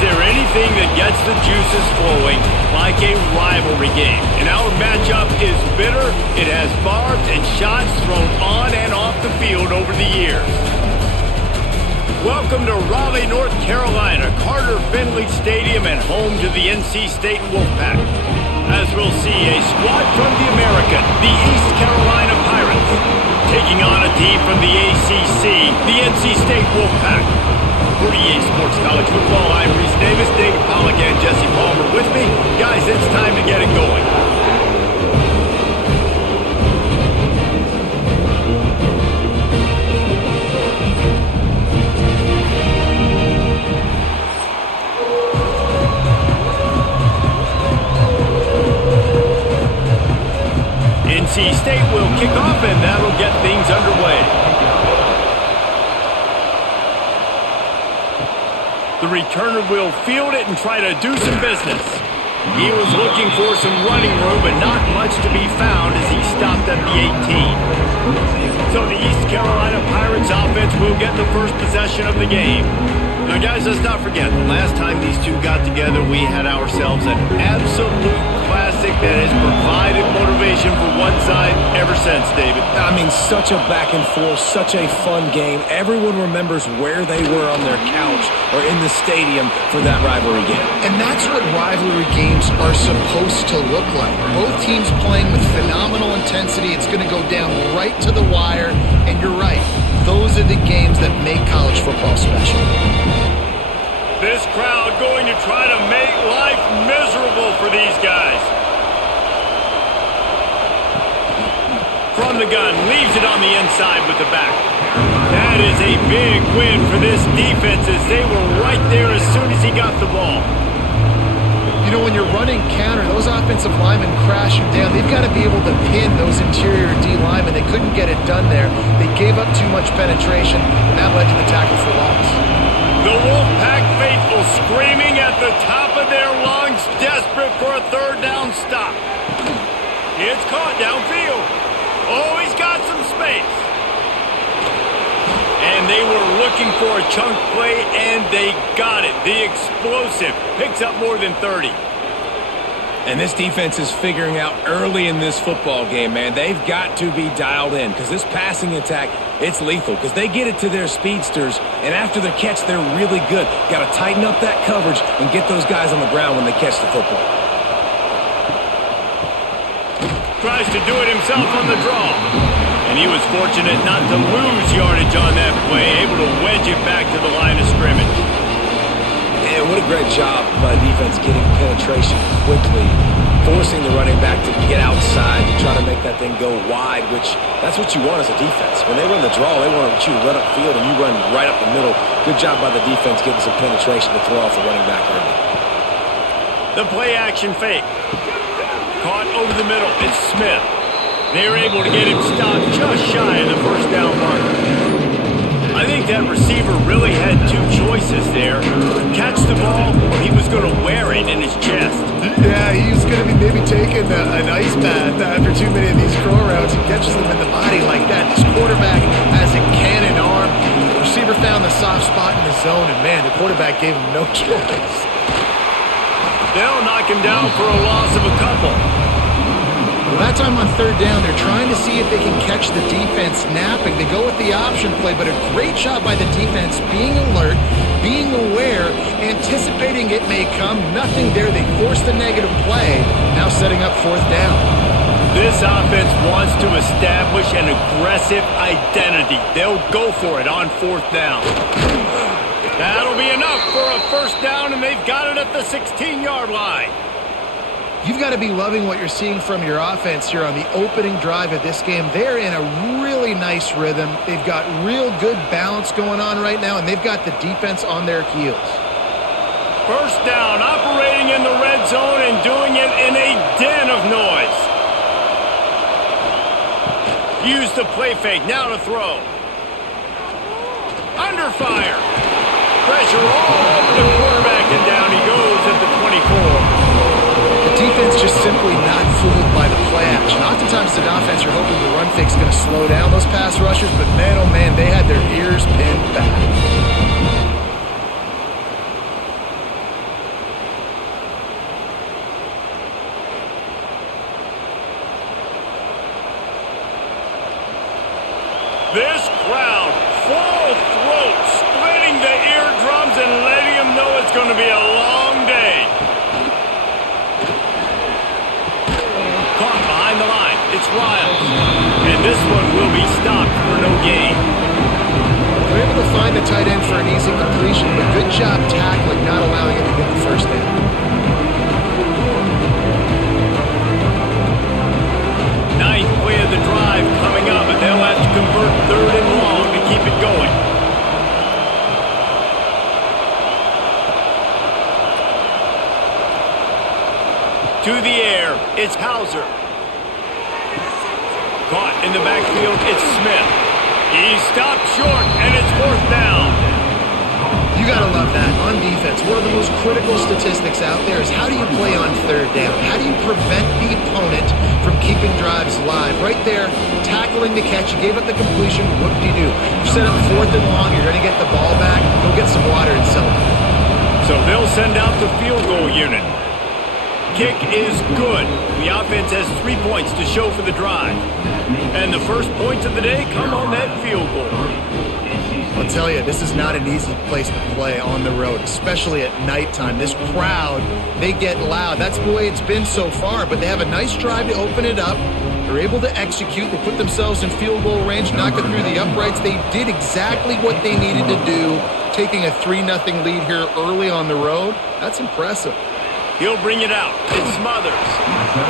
there anything that gets the juices flowing like a rivalry game? And our matchup is bitter. It has barbs and shots thrown on and off the field over the years. Welcome to Raleigh, North Carolina, Carter Finley Stadium, and home to the NC State Wolfpack. As we'll see a squad from the American, the East Carolina Pirates, taking on a team from the ACC, the NC State Wolfpack. For EA Sports College Football, I'm Reese Davis, David Pollack, and Jesse Palmer with me. Guys, it's time to get it going. NC State will kick off, and that'll get things underway. The returner will field it and try to do some business. He was looking for some running room, but not much to be found as he stopped at the 18. So the East Carolina Pirates offense will get the first possession of the game. Now, guys, let's not forget, the last time these two got together, we had ourselves an absolute classic that has provided motivation for one side ever since, David. I mean, such a back and forth, such a fun game. Everyone remembers where they were on their couch or in the stadium for that rivalry game. And that's what rivalry games are supposed to look like. Both teams playing with phenomenal intensity. It's going to go down right to the wire. And you're right, those are the games that make college football special. This crowd going to try to make life miserable for these guys. From the gun, leaves it on the inside with the back. That is a big win for this defense as they were right there as soon as he got the ball. You know, when you're running counter, those offensive linemen crashing down, they've got to be able to pin those interior D linemen. They couldn't get it done there. They gave up too much penetration, and that led to the tackle for loss. The Wolfpack faithful screaming at the top of their lungs, desperate for a third down stop. It's caught downfield. Oh, he's got some space. And they were looking for a chunk play, and they got it. The explosive picks up more than 30. And this defense is figuring out early in this football game, man. They've got to be dialed in because this passing attack, it's lethal because they get it to their speedsters, and after the catch, they're really good. Got to tighten up that coverage and get those guys on the ground when they catch the football. Tries to do it himself on the draw. And he was fortunate not to lose yardage on that play, able to wedge it back to the line of scrimmage. Yeah, what a great job by defense getting penetration quickly, forcing the running back to get outside to try to make that thing go wide, which that's what you want as a defense. When they run the draw, they want you to run upfield, and you run right up the middle. Good job by the defense getting some penetration to throw off the running back early. The play action fake. Caught over the middle. It's Smith. They were able to get him stopped just shy of the first down marker. I think that receiver really had two choices there. Catch the ball, or he was going to wear it in his chest. Yeah, he was going to be maybe taking an ice bath after too many of these crow routes. He catches them in the body like that. This quarterback has a cannon arm. The receiver found the soft spot in the zone, and man, the quarterback gave him no choice. They'll knock him down for a loss of a couple. Well, that time on third down, they're trying to see if they can catch the defense napping. They go with the option play, but a great job by the defense being alert, being aware, anticipating it may come. Nothing there. They force the negative play, now setting up fourth down. This offense wants to establish an aggressive identity. They'll go for it on fourth down. That'll be enough for a first down, and they've got it at the 16-yard line. You've got to be loving what you're seeing from your offense here on the opening drive of this game. They're in a really nice rhythm. They've got real good balance going on right now, and they've got the defense on their heels. First down, operating in the red zone and doing it in a den of noise. Use the play fake, now to throw. Under fire. Pressure all over the quarterback, and down he goes at the 24. The defense just simply not fooled by the play action. Oftentimes, an offense, you're hoping the run fake is going to slow down those pass rushers, but man, oh man, they had their ears pinned back. This crowd, full throat, splitting the eardrums and letting them know it's going to be a long day. Caught behind the line. It's Riles. And this one will be stopped for no gain. They're able to find the tight end for an easy completion, but good job tackling, not allowing him to get the first down. Ninth play of the drive coming up, but they'll have to convert 3rd and long to keep it going. To the air, it's Hauser. Caught in the backfield, it's Smith. He's stopped short, and it's 4th down. You gotta love that. On defense, one of the most critical statistics out there is how do you play on 3rd down? How do you prevent the opponent from keeping drives live? Right there, tackling the catch, you gave up the completion, what do? You set up 4th and long, you're gonna get the ball back, go get some water and celebrate. So they'll send out the field goal unit. Kick is good. The offense has 3 points to show for the drive. And the first points of the day come on that field goal. I'll tell you, this is not an easy place to play on the road, especially at nighttime. This crowd, they get loud. That's the way it's been so far, but they have a nice drive to open it up. They're able to execute. They put themselves in field goal range, knock it through the uprights. They did exactly what they needed to do, taking a 3-0 lead here early on the road. That's impressive. He'll bring it out. It Smothers.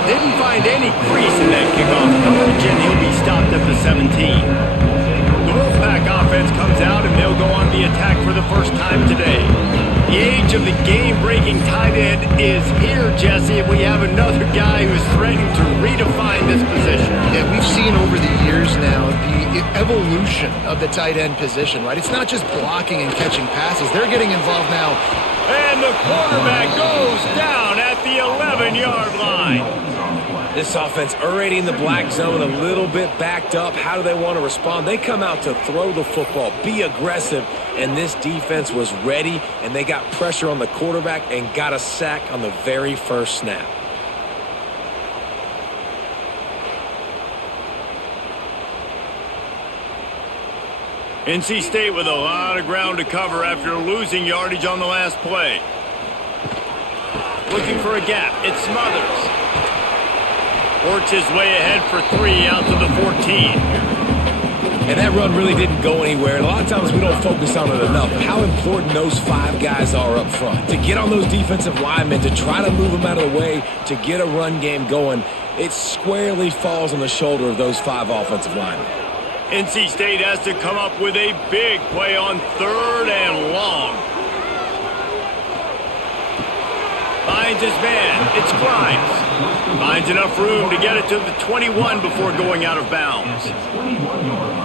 Didn't find any crease in that kickoff coverage, and he'll be stopped at the 17. The Wolfpack offense comes out, and they'll go on the attack for the first time today. The age of the game-breaking tight end is here, Jesse, and we have another guy who's threatening to redefine this position. Yeah, we've seen over the years now the evolution of the tight end position, right? It's not just blocking and catching passes. They're getting involved now. And the quarterback goes down at the 11-yard line. This offense already in the black zone, a little bit backed up. How do they want to respond? They come out to throw the football, be aggressive, and this defense was ready, and they got pressure on the quarterback and got a sack on the very first snap. NC State with a lot of ground to cover after losing yardage on the last play. Looking for a gap. It's Smothers. Works his way ahead for 3 out to the 14. And that run really didn't go anywhere. And a lot of times we don't focus on it enough. How important those 5 guys are up front. To get on those defensive linemen, to try to move them out of the way, to get a run game going, it squarely falls on the shoulder of those 5 offensive linemen. NC State has to come up with a big play on 3rd and long. Finds his man. It's Grimes. Finds enough room to get it to the 21 before going out of bounds.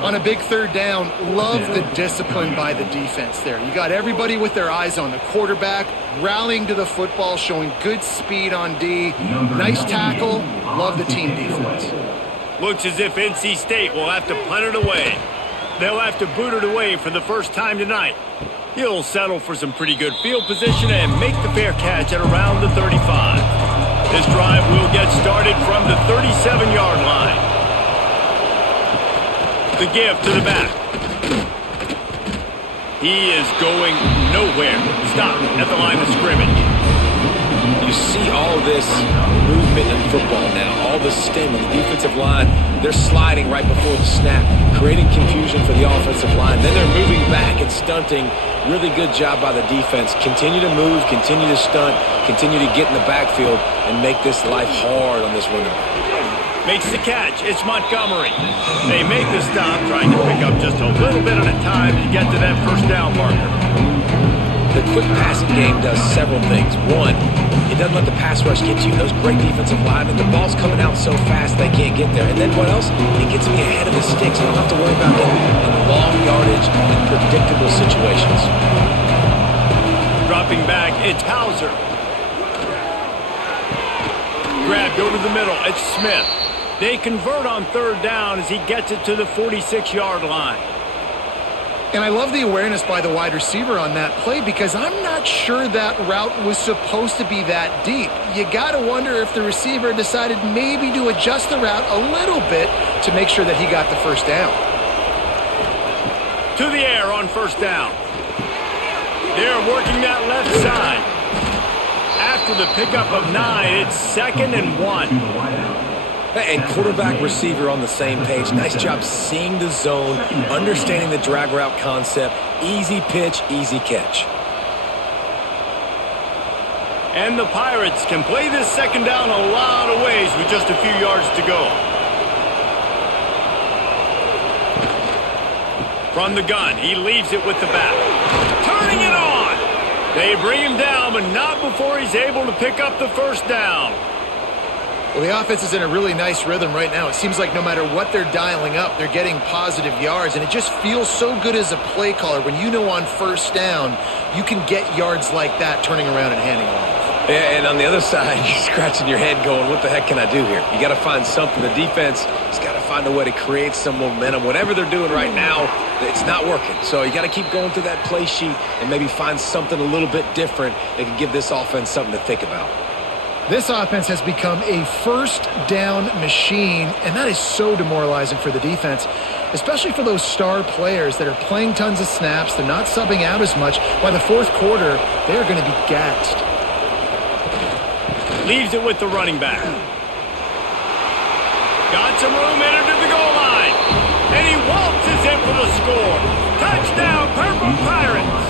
On a big 3rd down, love the discipline by the defense there. You got everybody with their eyes on the quarterback, rallying to the football, showing good speed on D. Nice tackle. Love the team defense. Looks as if NC State will have to punt it away. They'll have to boot it away for the first time tonight. He'll settle for some pretty good field position and make the fair catch at around the 35. This drive will get started from the 37-yard line. The give to the back. He is going nowhere. Stop at the line of scrimmage. You see all this movement in football now, all the stem on the defensive line. They're sliding right before the snap, creating confusion for the offensive line. Then they're moving back and stunting. Really good job by the defense. Continue to move, continue to stunt, continue to get in the backfield, and make this life hard on this running back. Makes the catch. It's Montgomery. They make the stop, trying to pick up just a little bit at a time to get to that first down marker. The quick passing game does several things. One, it doesn't let the pass rush get to you. Those great defensive linemen, the ball's coming out so fast they can't get there. And then what else? It gets me ahead of the sticks. I don't have to worry about them in long yardage and predictable situations. Dropping back, it's Hauser. Grabbed over the middle, it's Smith. They convert on 3rd down as he gets it to the 46-yard line. And I love the awareness by the wide receiver on that play because I'm not sure that route was supposed to be that deep. You got to wonder if the receiver decided maybe to adjust the route a little bit to make sure that he got the first down. To the air on first down. They're working that left side. After the pickup of 9, it's 2nd and 1. And quarterback receiver on the same page. Nice job seeing the zone, understanding the drag route concept. Easy pitch, easy catch. And the Pirates can play this second down a lot of ways with just a few yards to go. From the gun, he leaves it with the back. Turning it on! They bring him down, but not before he's able to pick up the first down. Well, the offense is in a really nice rhythm right now. It seems like no matter what they're dialing up, they're getting positive yards, and it just feels so good as a play caller when you know on first down you can get yards like that turning around and handing off. Yeah, and on the other side, you're scratching your head going, what the heck can I do here? You got to find something. The defense has got to find a way to create some momentum. Whatever they're doing right now, it's not working. So you got to keep going through that play sheet and maybe find something a little bit different that can give this offense something to think about. This offense has become a first down machine, and that is so demoralizing for the defense, especially for those star players that are playing tons of snaps. They're not subbing out as much. By the fourth quarter, they're going to be gassed. Leaves it with the running back. Got some room into the goal line. And he waltzes in for the score. Touchdown, Purple Pirates.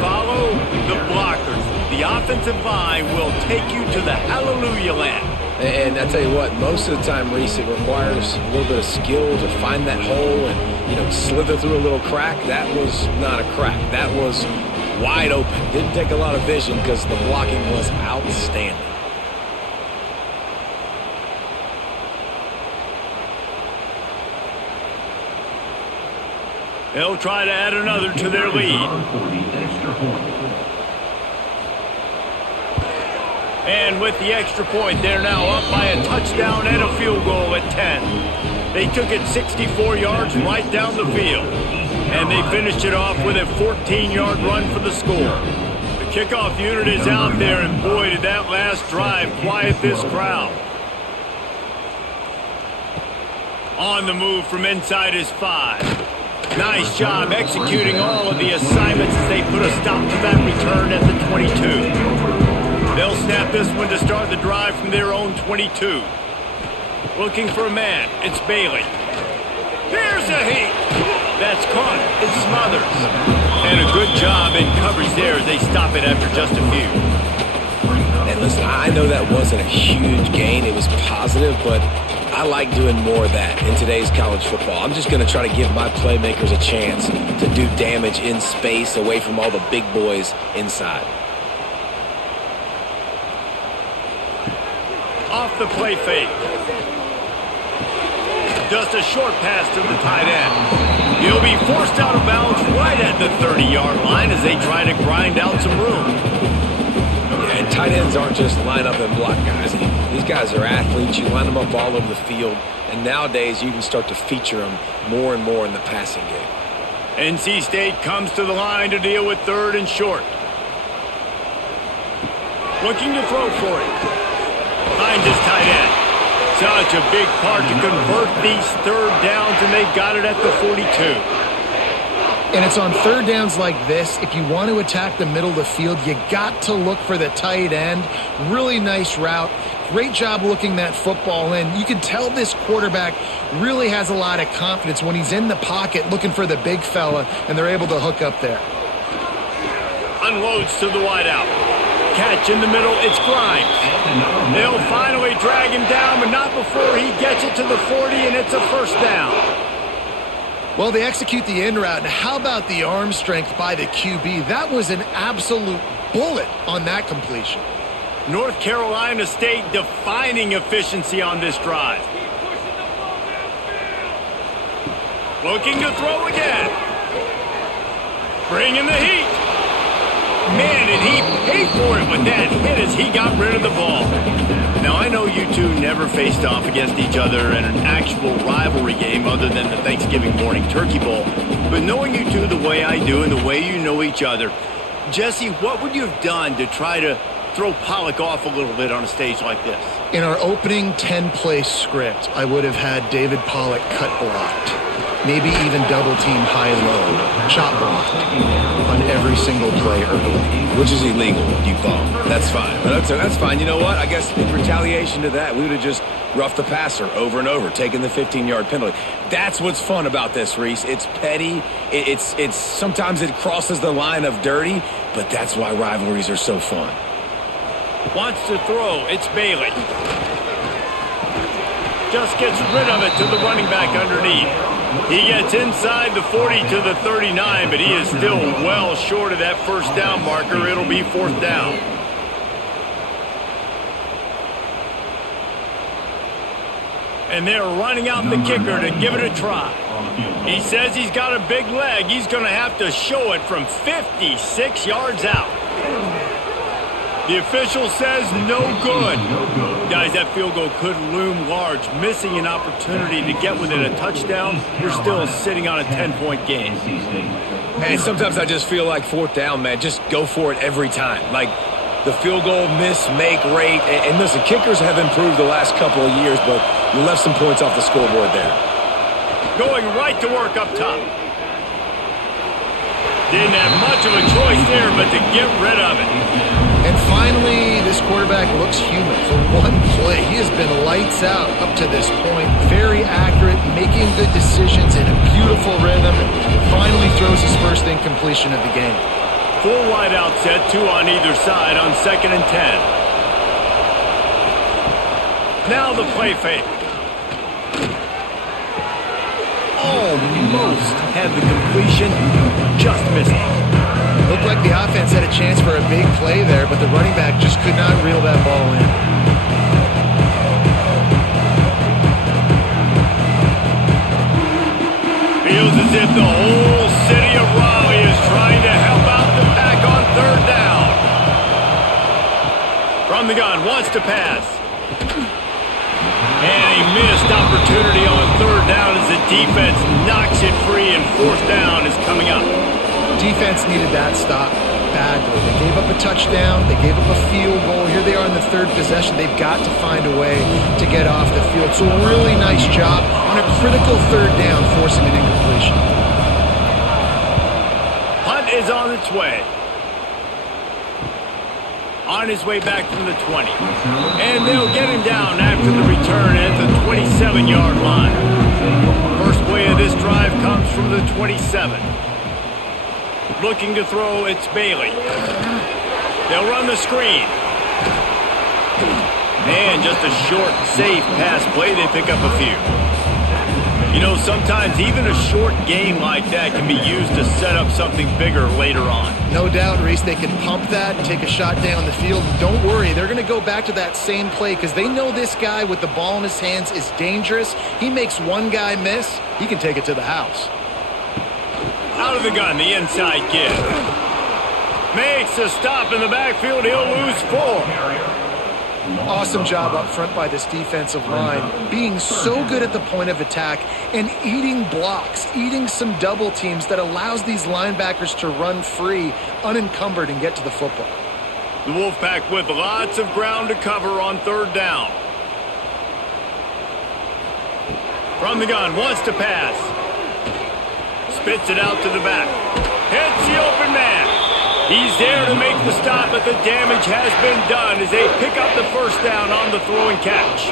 Follow the blockers. The offensive line will take you to the hallelujah land. And I tell you what, most of the time, Reese, it requires a little bit of skill to find that hole and, slither through a little crack. That was not a crack. That was wide open. Didn't take a lot of vision because the blocking was outstanding. They'll try to add another to their lead. And with the extra point, they're now up by a touchdown and a field goal at 10. They took it 64 yards right down the field. And they finished it off with a 14-yard run for the score. The kickoff unit is out there, and boy, did that last drive quiet this crowd. On the move from inside his 5. Nice job executing all of the assignments as they put a stop to that return at the 22. They'll snap this one to start the drive from their own 22. Looking for a man. It's Bailey. Here's a heat. That's caught. It smothers. And a good job in coverage there as they stop it after just a few. And listen, I know that wasn't a huge gain. It was positive, but I like doing more of that in today's college football. I'm just going to try to give my playmakers a chance to do damage in space away from all the big boys inside. Off the play fake. Just a short pass to the tight end. He'll be forced out of bounds right at the 30-yard line as they try to grind out some room. Yeah, and tight ends aren't just line up and block guys. These guys are athletes. You line them up all over the field. And nowadays, you can start to feature them more and more in the passing game. NC State comes to the line to deal with 3rd and short. Looking to throw for it. Finds his tight end. Such a big part to convert these 3rd downs, and they've got it at the 42. And it's on 3rd downs like this, if you want to attack the middle of the field, you got to look for the tight end. Really nice route. Great job looking that football in. You can tell this quarterback really has a lot of confidence when he's in the pocket looking for the big fella, and they're able to hook up there. Unloads to the wideout. Catch in the middle, it's Grimes. They'll finally drag him down, but not before he gets it to the 40, and it's a first down. Well, they execute the in route, and how about the arm strength by the QB? That was an absolute bullet on that completion. North Carolina State defining efficiency on this drive. Looking to throw again. Bringing the heat. Man, did he pay for it with that hit as he got rid of the ball. Now, I know you two never faced off against each other in an actual rivalry game other than the Thanksgiving morning turkey bowl. But knowing you two the way I do and the way you know each other, Jesse, what would you have done to try to throw Pollock off a little bit on a stage like this? In our opening 10-play script, I would have had David Pollock cut blocked. maybe even double-team high-low, chop block on every single play early. Which is illegal, you bum. That's fine. But that's fine. You know what? I guess in retaliation to that, we would have just roughed the passer over and over, taking the 15-yard penalty. That's what's fun about this, Reese. It's petty. It's sometimes it crosses the line of dirty, but that's why rivalries are so fun. Wants to throw. It's Bailey. Just gets rid of it to the running back underneath. He gets inside the 40 to the 39, but he is still well short of that first down marker. It'll be 4th down. And they're running out the kicker to give it a try. He says he's got a big leg. He's going to have to show it from 56 yards out. The official says no good. Guys, that field goal could loom large. Missing an opportunity to get within a touchdown, you're still sitting on a 10-point game. And sometimes I just feel like 4th down, man. Just go for it every time. Like the field goal miss-make rate. And listen, kickers have improved the last couple of years, but you left some points off the scoreboard there. Going right to work up top. Didn't have much of a choice there, but to get rid of it. And finally, this quarterback looks human for one play. He has been lights out up to this point. Very accurate, making good decisions in a beautiful rhythm. Finally throws his first incompletion of the game. 4 wide out set, 2 on either side on 2nd and 10. Now the play fake. Almost had the completion, just missed it. Looked like the offense had a chance for a big play there, but the running back just could not reel that ball in. Feels as if the whole city of Raleigh is trying to help out the pack on 3rd down. From the gun, wants to pass. And a missed opportunity on 3rd down as the defense knocks it free, and 4th down is coming up. Defense needed that stop badly. They gave up a touchdown. They gave up a field goal. Here they are in the 3rd possession. They've got to find a way to get off the field. So a really nice job on a critical 3rd down, forcing an incompletion. Hunt is on its way. On his way back from the 20. And they'll get him down after the return at the 27-yard line. First play of this drive comes from the 27. Looking to throw, it's Bailey. They'll run the screen. And just a short, safe pass play. They pick up a few. You know, sometimes even a short game like that can be used to set up something bigger later on. No doubt, Reese, they can pump that and take a shot down the field. Don't worry, they're going to go back to that same play because they know this guy with the ball in his hands is dangerous. He makes one guy miss, he can take it to the house. Out of the gun, the inside kid. Makes a stop in the backfield. He'll lose 4. Awesome job up front by this defensive line, being so good at the point of attack and eating blocks, eating some double teams that allows these linebackers to run free, unencumbered, and get to the football. The Wolfpack with lots of ground to cover on 3rd down. From the gun, wants to pass. Spits it out to the back. Hits the open man. He's there to make the stop, but the damage has been done as they pick up the 1st down on the throw and catch.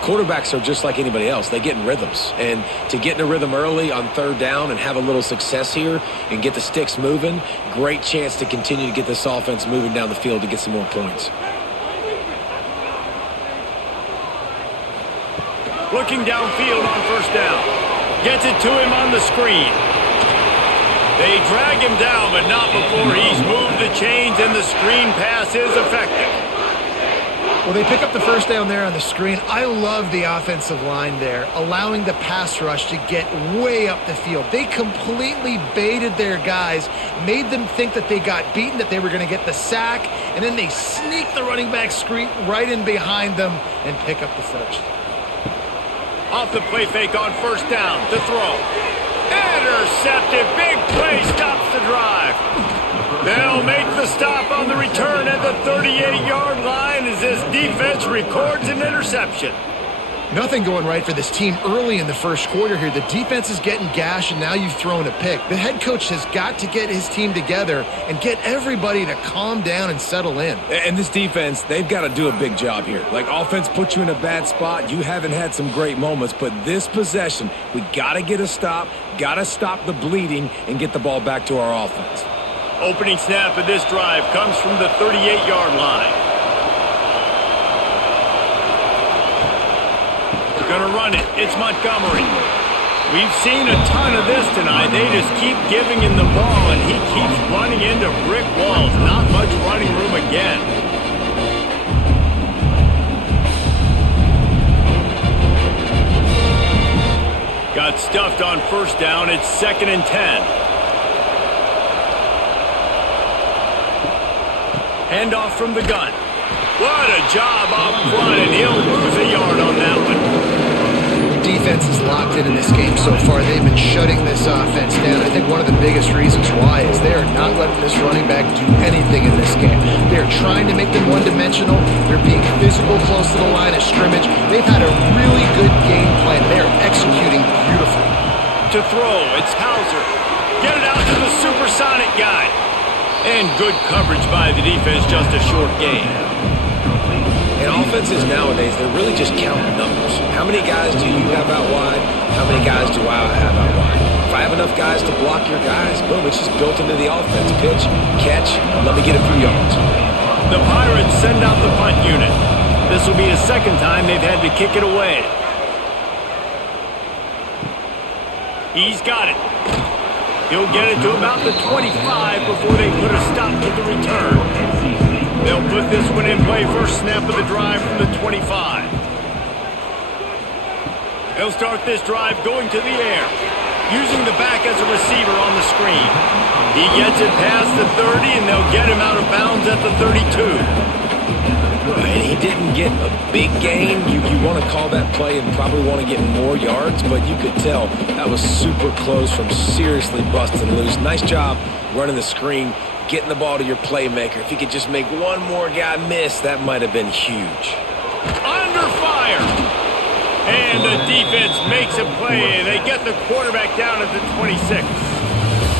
Quarterbacks are just like anybody else. They get in rhythms. And to get in a rhythm early on 3rd down and have a little success here and get the sticks moving, great chance to continue to get this offense moving down the field to get some more points. Looking downfield on 1st down. Gets it to him on the screen. They drag him down, but not before he's moved the chains, and the screen pass is effective. Well, they pick up the 1st down there on the screen. I love the offensive line there, allowing the pass rush to get way up the field. They completely baited their guys, made them think that they got beaten, that they were going to get the sack, and then they sneak the running back screen right in behind them and pick up the 1st. Off the play fake on 1st down to throw. Intercepted. Big play stops the drive. They'll make the stop on the return at the 38-yard line as this defense records an interception. Nothing going right for this team early in the first quarter here. The defense is getting gashed, and now you've thrown a pick. The head coach has got to get his team together and get everybody to calm down and settle in. And this defense, they've got to do a big job here. Like, offense put you in a bad spot. You haven't had some great moments, but this possession, we got to get a stop, got to stop the bleeding, and get the ball back to our offense. Opening snap of this drive comes from the 38-yard line. Gonna run it. It's Montgomery. We've seen a ton of this tonight. They just keep giving him the ball, and he keeps running into brick walls. Not much running room again. Got stuffed on first down. It's 2nd and 10. Handoff from the gun. What a job up front, and he'll lose a yard on that one. Defense is locked in this game so far. They've been shutting this offense down. I think one of the biggest reasons why is they are not letting this running back do anything in this game. They're trying to make them one-dimensional. They're being physical close to the line of scrimmage. They've had a really good game plan. They're executing beautifully. To throw, it's Hauser. Get it out to the supersonic guy. And good coverage by the defense, just a short gain. And offenses nowadays, they're really just counting numbers. How many guys do you have out wide? How many guys do I have out wide? If I have enough guys to block your guys, boom, it's just built into the offense. Pitch, catch, let me get a few yards. The Pirates send out the punt unit. This will be the second time they've had to kick it away. He's got it. He'll get it to about the 25 before they put a stop to the return. They'll put this one in play first snap of the drive from the 25. They'll start this drive going to the air, using the back as a receiver on the screen. He gets it past the 30, and they'll get him out of bounds at the 32. And he didn't get a big gain. You want to call that play and probably want to get more yards, but you could tell that was super close from seriously busting loose. Nice job running the screen, getting the ball to your playmaker. If he could just make one more guy miss, that might have been huge. Under fire! And the defense makes a play, and they get the quarterback down at the 26.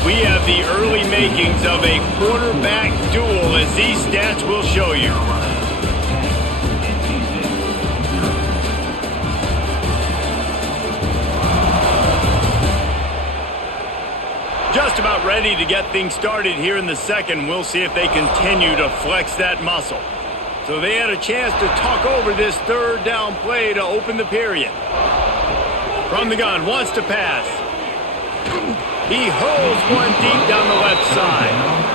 We have the early makings of a quarterback duel, as these stats will show you. Just about ready to get things started here in the second. We'll see if they continue to flex that muscle. So they had a chance to talk over this third down play to open the period. From the gun, wants to pass. He holds one deep down the left side.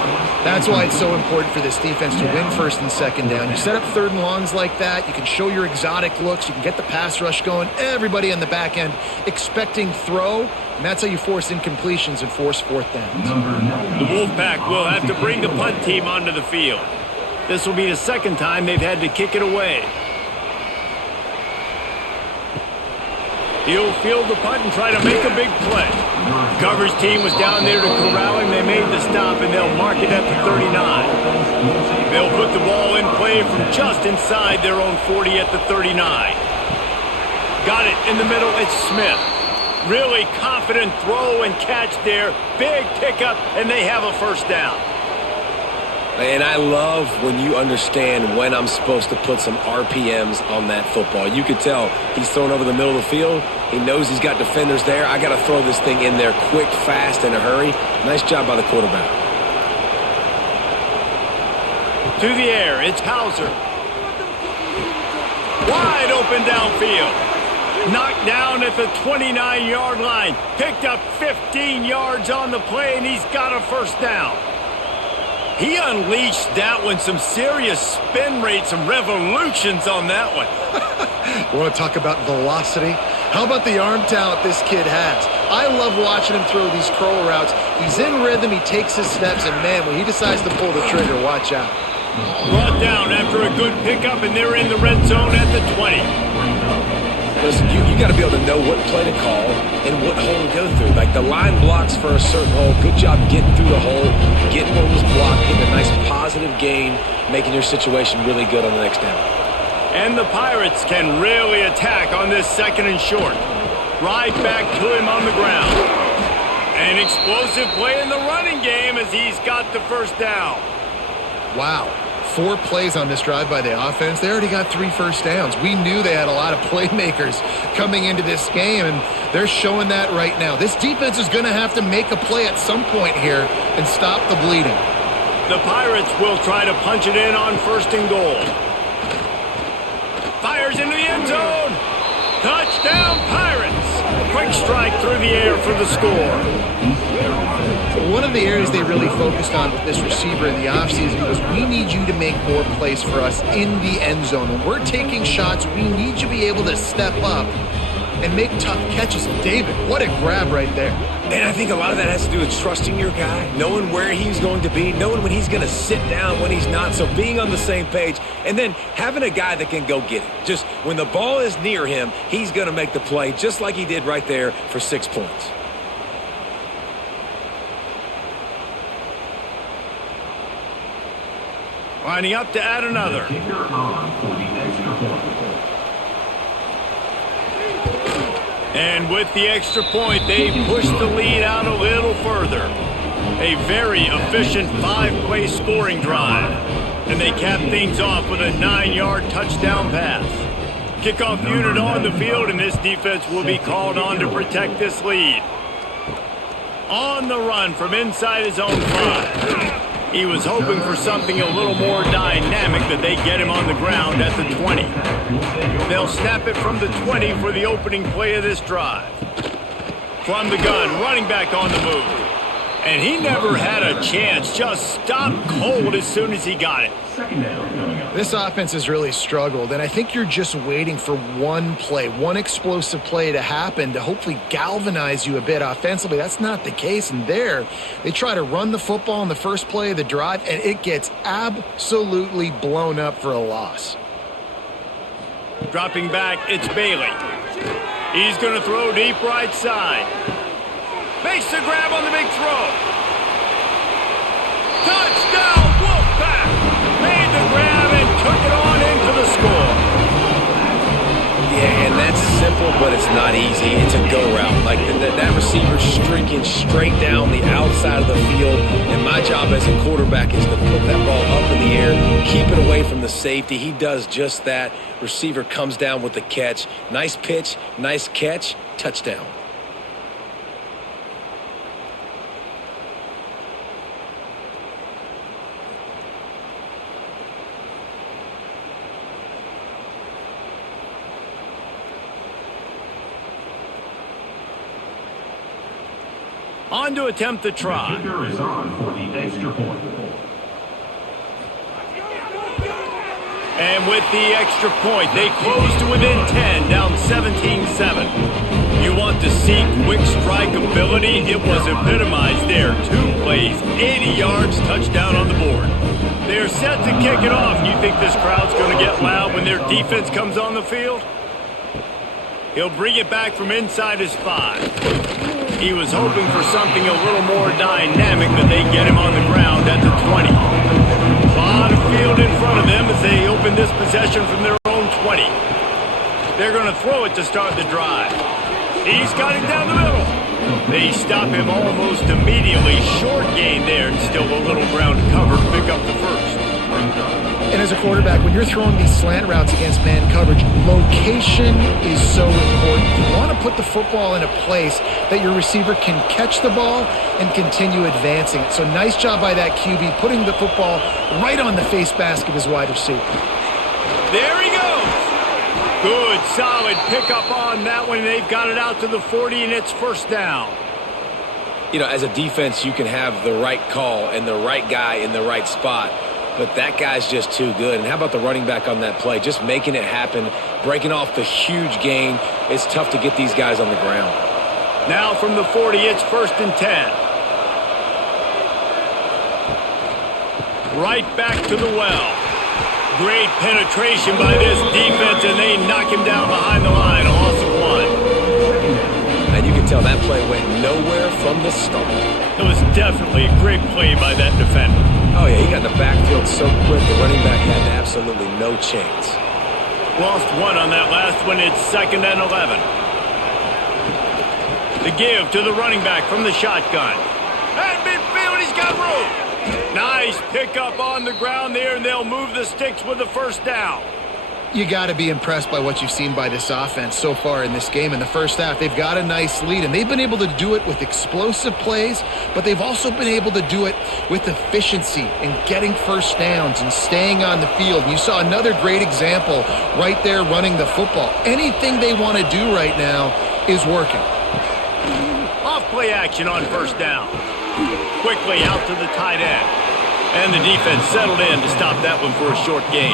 That's why it's so important for this defense to win first and second down. You set up third and longs like that. You can show your exotic looks. You can get the pass rush going. Everybody on the back end expecting throw. And that's how you force incompletions and force fourth downs. The Wolfpack will have to bring the punt team onto the field. This will be the second time they've had to kick it away. He'll field the punt and try to make a big play. Coverage team was down there to corral him. They made the stop, and they'll mark it at the 39. They'll put the ball in play from just inside their own 40 at the 39. Got it in the middle. It's Smith. Really confident throw and catch there. Big pickup, and they have a first down. And I love when you understand when I'm supposed to put some RPMs on that football. You could tell he's thrown over the middle of the field. He knows he's got defenders there. I got to throw this thing in there quick, fast, in a hurry. Nice job by the quarterback. To the air, it's Hauser. Wide open downfield. Knocked down at the 29-yard line. Picked up 15 yards on the play, and he's got a first down. He unleashed that one. Some serious spin rate, some revolutions on that one. You want to talk about velocity? How about the arm talent this kid has? I love watching him throw these curl routes. He's in rhythm, he takes his steps, and man, when he decides to pull the trigger, watch out. Brought down after a good pickup, and they're in the red zone at the 20. Listen, you got to be able to know what play to call and what hole to go through. Like, the line blocks for a certain hole. Good job getting through the hole, getting what was blocked, getting a nice positive gain, making your situation really good on the next down. And the Pirates can really attack on this 2nd and short. Right back to him on the ground. An explosive play in the running game as he's got the first down. Wow. 4 plays on this drive by the offense. They already got 3 first downs. We knew they had a lot of playmakers coming into this game, and they're showing that right now. This defense is going to have to make a play at some point here and stop the bleeding. The Pirates will try to punch it in on 1st and goal. Fires into the end zone. Touchdown, Pirates. Quick strike through the air for the score. One of the areas they really focused on with this receiver in the offseason was we need you to make more plays for us in the end zone. When we're taking shots, we need you to be able to step up and make tough catches. And David, what a grab right there. And I think a lot of that has to do with trusting your guy, knowing where he's going to be, knowing when he's going to sit down, when he's not. So being on the same page, and then having a guy that can go get it. Just when the ball is near him, he's going to make the play just like he did right there for 6 points. Lining up to add another. And with the extra point, they push the lead out a little further. A very efficient 5-play scoring drive. And they cap things off with a 9-yard touchdown pass. Kickoff unit on the field, and this defense will be called on to protect this lead. On the run from inside his own 5. He was hoping for something a little more dynamic, that they get him on the ground at the 20. They'll snap it from the 20 for the opening play of this drive. From the gun, running back on the move. And he never had a chance, just stopped cold as soon as he got it. This offense has really struggled, and I think you're just waiting for one play, one explosive play to happen to hopefully galvanize you a bit offensively. That's not the case, and there they try to run the football in the first play of the drive, and it gets absolutely blown up for a loss. Dropping back, it's Bailey. He's going to throw deep right side. Makes the grab on the big throw. Touchdown, Wolfpack! Made the grab and took it on in for the score. Yeah, and that's simple, but it's not easy. It's a go route. Like that receiver streaking straight down the outside of the field. And my job as a quarterback is to put that ball up in the air, keep it away from the safety. He does just that. Receiver comes down with the catch. Nice pitch, nice catch, touchdown. On to attempt the try. The kicker is on for the extra point. And with the extra point, they close to within 10, down 17-7. You want to see quick strike ability? It was epitomized there. 2 plays, 80 yards, touchdown on the board. They're set to kick it off. You think this crowd's going to get loud when their defense comes on the field? He'll bring it back from inside his 5. He was hoping for something a little more dynamic, but they get him on the ground at the 20. A lot of field in front of them as they open this possession from their own 20. They're going to throw it to start the drive. He's got it down the middle. They stop him almost immediately. Short gain there, and still a little ground to cover to pick up the first. And as a quarterback, when you're throwing these slant routes against man coverage, location is so important. You want to put the football in a place that your receiver can catch the ball and continue advancing it. So nice job by that QB, putting the football right on the face mask of his wide receiver. There he goes. Good, solid pickup on that one. They've got it out to the 40, and it's first down. You know, as a defense, you can have the right call and the right guy in the right spot. But that guy's just too good. And how about the running back on that play? Just making it happen, breaking off the huge gain. It's tough to get these guys on the ground. Now from the 40, it's first and 10. Right back to the well. Great penetration by this defense, and they knock him down behind the line, a loss of 1. And you can tell that play went nowhere from the start. It was definitely a great play by that defender. Oh, yeah, he got in the backfield so quick, the running back had absolutely no chance. Lost one on that last one. It's 2nd and 11. The give to the running back from the shotgun. At midfield, he's got room. Nice pickup on the ground there, and they'll move the sticks with the first down. You got to be impressed by what you've seen by this offense so far in this game. In the first half, they've got a nice lead, and they've been able to do it with explosive plays, but they've also been able to do it with efficiency and getting first downs and staying on the field. And you saw another great example right there running the football. Anything they want to do right now is working. Off play action on first down. Quickly out to the tight end. And the defense settled in to stop that one for a short gain.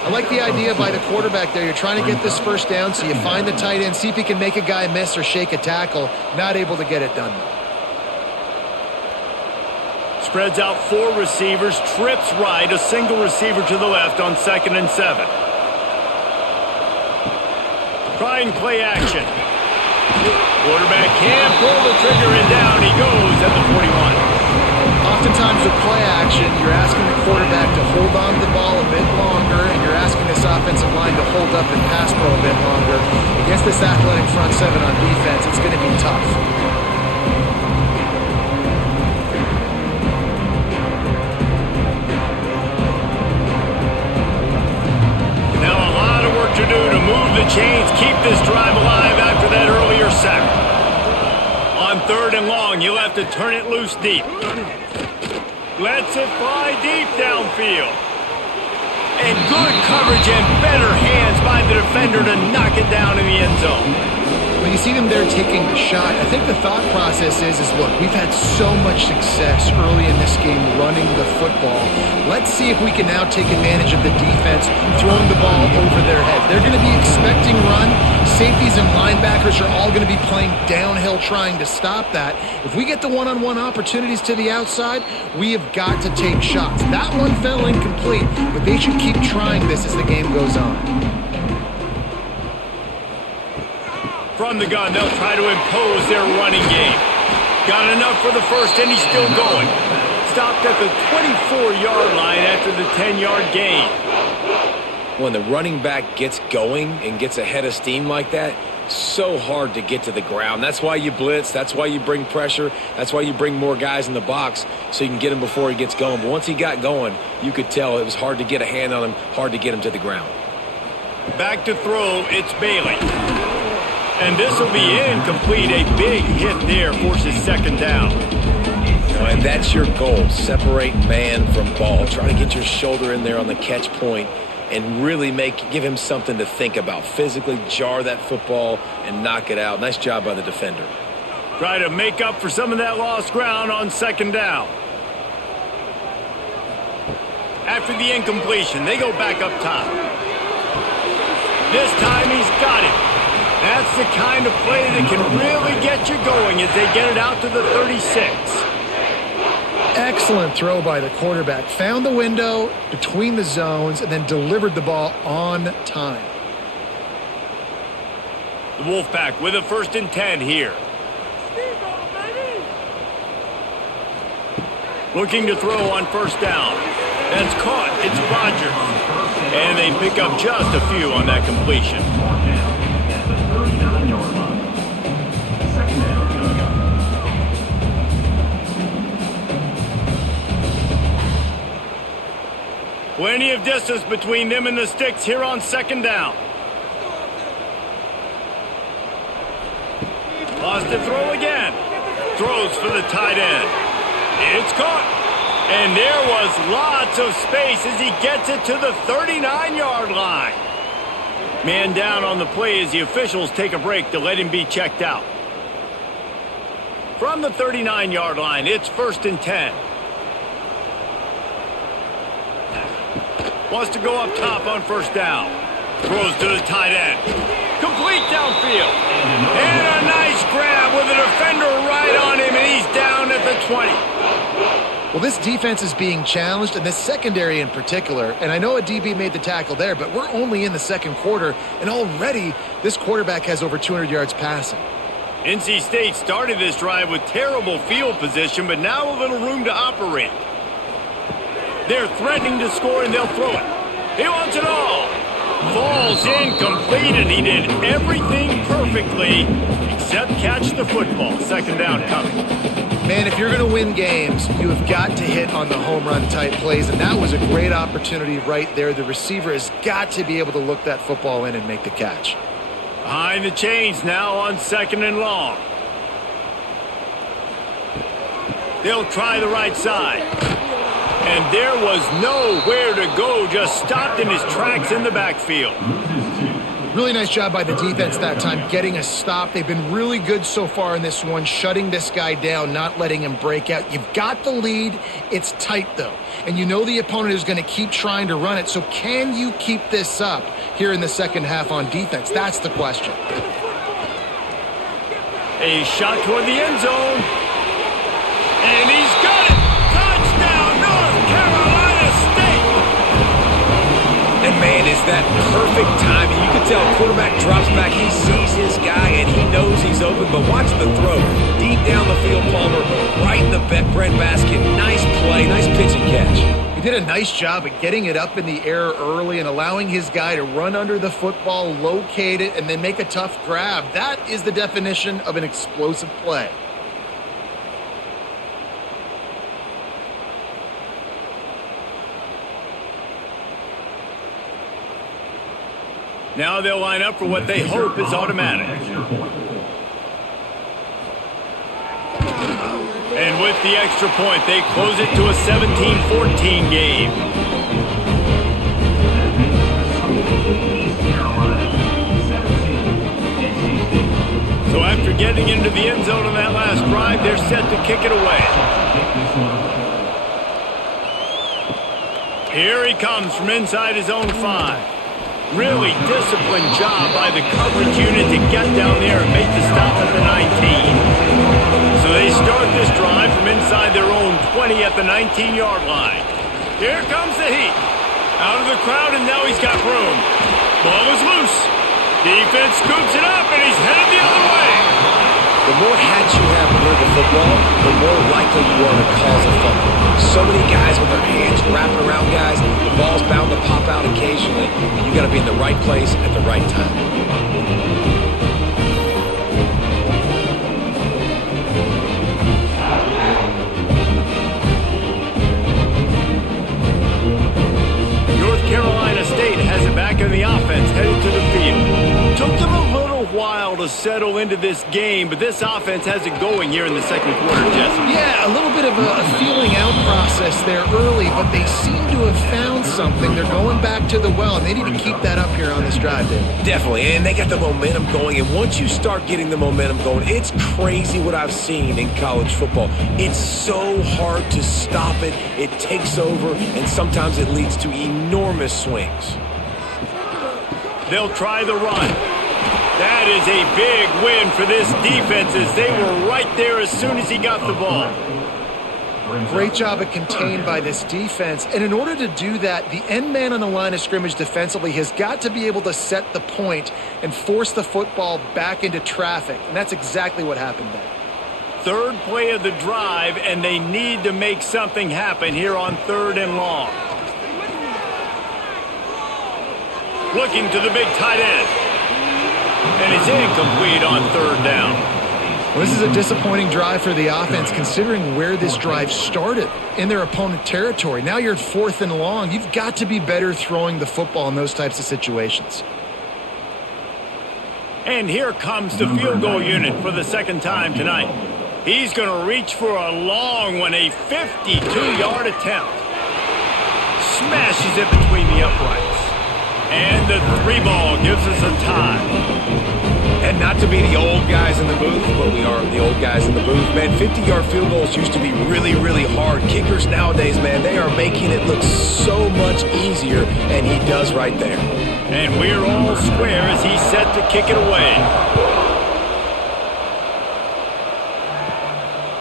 I like the idea by the quarterback there. You're trying to get this first down, so you find the tight end, see if he can make a guy miss or shake a tackle. Not able to get it done. Spreads out 4 receivers, trips right, a single receiver to the left on 2nd and 7. Trying play action. Quarterback can't pull the trigger, and down he goes at the 41. Oftentimes with play action, you're asking the quarterback to hold on to the ball a bit longer, and you're asking this offensive line to hold up and pass pro a bit longer. Against this athletic front 7 on defense, it's going to be tough. Now a lot of work to do to move the chains, keep this drive alive after that earlier sack. On 3rd and long, you'll have to turn it loose deep. Lets it fly deep downfield. And good coverage and better hands by the defender to knock it down in the end zone. When you see them there taking the shot, I think the thought process is look, we've had so much success early in this game running the football. Let's see if we can now take advantage of the defense throwing the ball over their head. They're going to be expecting run. Safeties and linebackers are all going to be playing downhill trying to stop that. If we get the one-on-one opportunities to the outside, we have got to take shots. That one fell incomplete, but they should keep trying this as the game goes on. From the gun, they'll try to impose their running game. Got enough for the first, and he's still going. Stopped at the 24-yard line after the 10-yard gain. When the running back gets going and gets ahead of steam like that, so hard to get to the ground. That's why you blitz. That's why you bring pressure. That's why you bring more guys in the box so you can get him before he gets going. But once he got going, you could tell it was hard to get a hand on him, hard to get him to the ground. Back to throw, it's Bailey. And this will be incomplete. A big hit there forces 2nd down. And that's your goal. Separate man from ball. Try to get your shoulder in there on the catch point and really give him something to think about. Physically jar that football and knock it out. Nice job by the defender. Try to make up for some of that lost ground on 2nd down. After the incompletion, they go back up top. This time he's got it. That's the kind of play that can really get you going as they get it out to the 36. Excellent throw by the quarterback. Found the window between the zones and then delivered the ball on time. The Wolfpack with a 1st and 10 here. Looking to throw on 1st down. That's caught. It's Rodgers. And they pick up just a few on that completion. Plenty of distance between them and the sticks here on 2nd down. Lost to throw again. Throws for the tight end. It's caught. And there was lots of space as he gets it to the 39-yard line. Man down on the play as the officials take a break to let him be checked out. From the 39-yard line, it's 1st and 10. Wants to go up top on 1st down. Throws to the tight end. Complete downfield. And a nice grab with a defender right on him, and he's down at the 20. Well, this defense is being challenged, and this secondary in particular. And I know a DB made the tackle there, but we're only in the 2nd quarter, and already this quarterback has over 200 yards passing. NC State started this drive with terrible field position, but now a little room to operate. They're threatening to score, and they'll throw it. He wants it all. Falls incomplete, and he did everything perfectly except catch the football. Second down coming. Man, if you're going to win games, you have got to hit on the home run type plays, and that was a great opportunity right there. The receiver has got to be able to look that football in and make the catch. Behind the chains now on 2nd and long. They'll try the right side. And there was nowhere to go, just stopped in his tracks in the backfield. Really nice job by the defense that time, getting a stop. They've been really good so far in this one, shutting this guy down, not letting him break out. You've got the lead. It's tight, though. And you know the opponent is going to keep trying to run it. So can you keep this up here in the second half on defense? That's the question. A shot toward the end zone. And he's got it! Touchdown, North Carolina State! And man, is that perfect timing. You can tell quarterback drops back. He sees his guy, and he knows he's open. But watch the throw. Deep down the field, Palmer, right in the breadbasket. Nice play, nice pitch and catch. He did a nice job of getting it up in the air early and allowing his guy to run under the football, locate it, and then make a tough grab. That is the definition of an explosive play. Now they'll line up for what they hope is automatic. And with the extra point, they close it to a 17-14 game. So after getting into the end zone on that last drive, they're set to kick it away. Here he comes from inside his own 5. Really disciplined job by the coverage unit to get down there and make the stop at the 19. So they start this drive from inside their own 20 at the 19-yard line. Here comes the heat. Out of the crowd, and now he's got room. Ball is loose. Defense scoops it up, and he's headed the other way. The more hats you have near the football, the more likely you are to cause a fumble. So many guys with their hands wrapping around guys, the ball's bound to pop out occasionally, and you got to be in the right place at the right time. North Carolina State has it back in the offense, headed to the field. Took them a little while to settle into this game, but this offense has it going here in the second quarter, Jesse. Yeah, a little bit of a feeling out process there early, but they seem to have found something. They're going back to the well, and they need to keep that up here on this drive, Dave. Definitely, and they got the momentum going, and once you start getting the momentum going, it's crazy what I've seen in college football. It's so hard to stop it. It takes over, and sometimes it leads to enormous swings. They'll try the run. That is a big win for this defense as they were right there as soon as he got the ball. Great job of contained by this defense. And in order to do that, the end man on the line of scrimmage defensively has got to be able to set the point and force the football back into traffic. And that's exactly what happened there. Third play of the drive, and they need to make something happen here on 3rd and long. Looking to the big tight end. And it's incomplete on 3rd down. Well, this is a disappointing drive for the offense considering where this drive started in their opponent territory. Now you're at 4th and long. You've got to be better throwing the football in those types of situations. And here comes the field goal unit for the second time tonight. He's going to reach for a long one, a 52-yard attempt. Smashes it between the uprights. And the 3-ball gives us a tie. And not to be the old guys in the booth, but we are the old guys in the booth. Man, 50-yard field goals used to be really, really hard. Kickers nowadays, man, they are making it look so much easier, and he does right there. And we're all square as he's set to kick it away.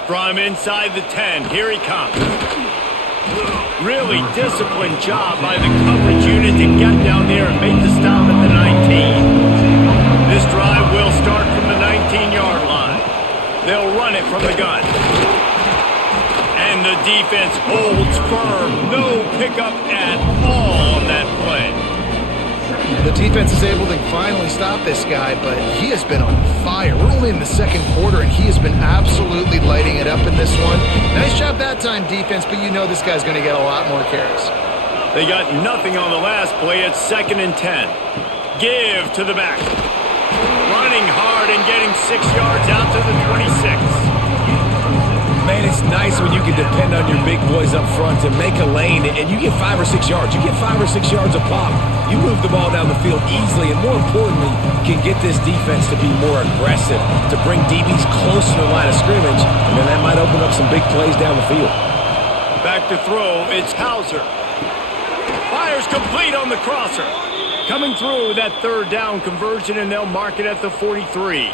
From inside the 10, here he comes. Really disciplined job by the coverage unit to get down there and make the stop at the 19. This drive will start from the 19-yard line. They'll run it from the gun. And the defense holds firm. No pickup at all on that play. The defense is able to finally stop this guy, but he has been on fire. We're only in the second quarter, and he has been absolutely lighting it up in this one. Nice job that time, defense, but you know this guy's going to get a lot more carries. They got nothing on the last play. It's 2nd and 10. Give to the back. Running hard and getting 6 yards out to the 26. Man, it's nice when you can depend on your big boys up front to make a lane, and you get 5 or 6 yards. You get 5 or 6 yards a pop. You move the ball down the field easily, and more importantly, can get this defense to be more aggressive, to bring DBs closer to the line of scrimmage, and then that might open up some big plays down the field. Back to throw, it's Hauser. Fires complete on the crosser. Coming through that 3rd down conversion, and they'll mark it at the 43.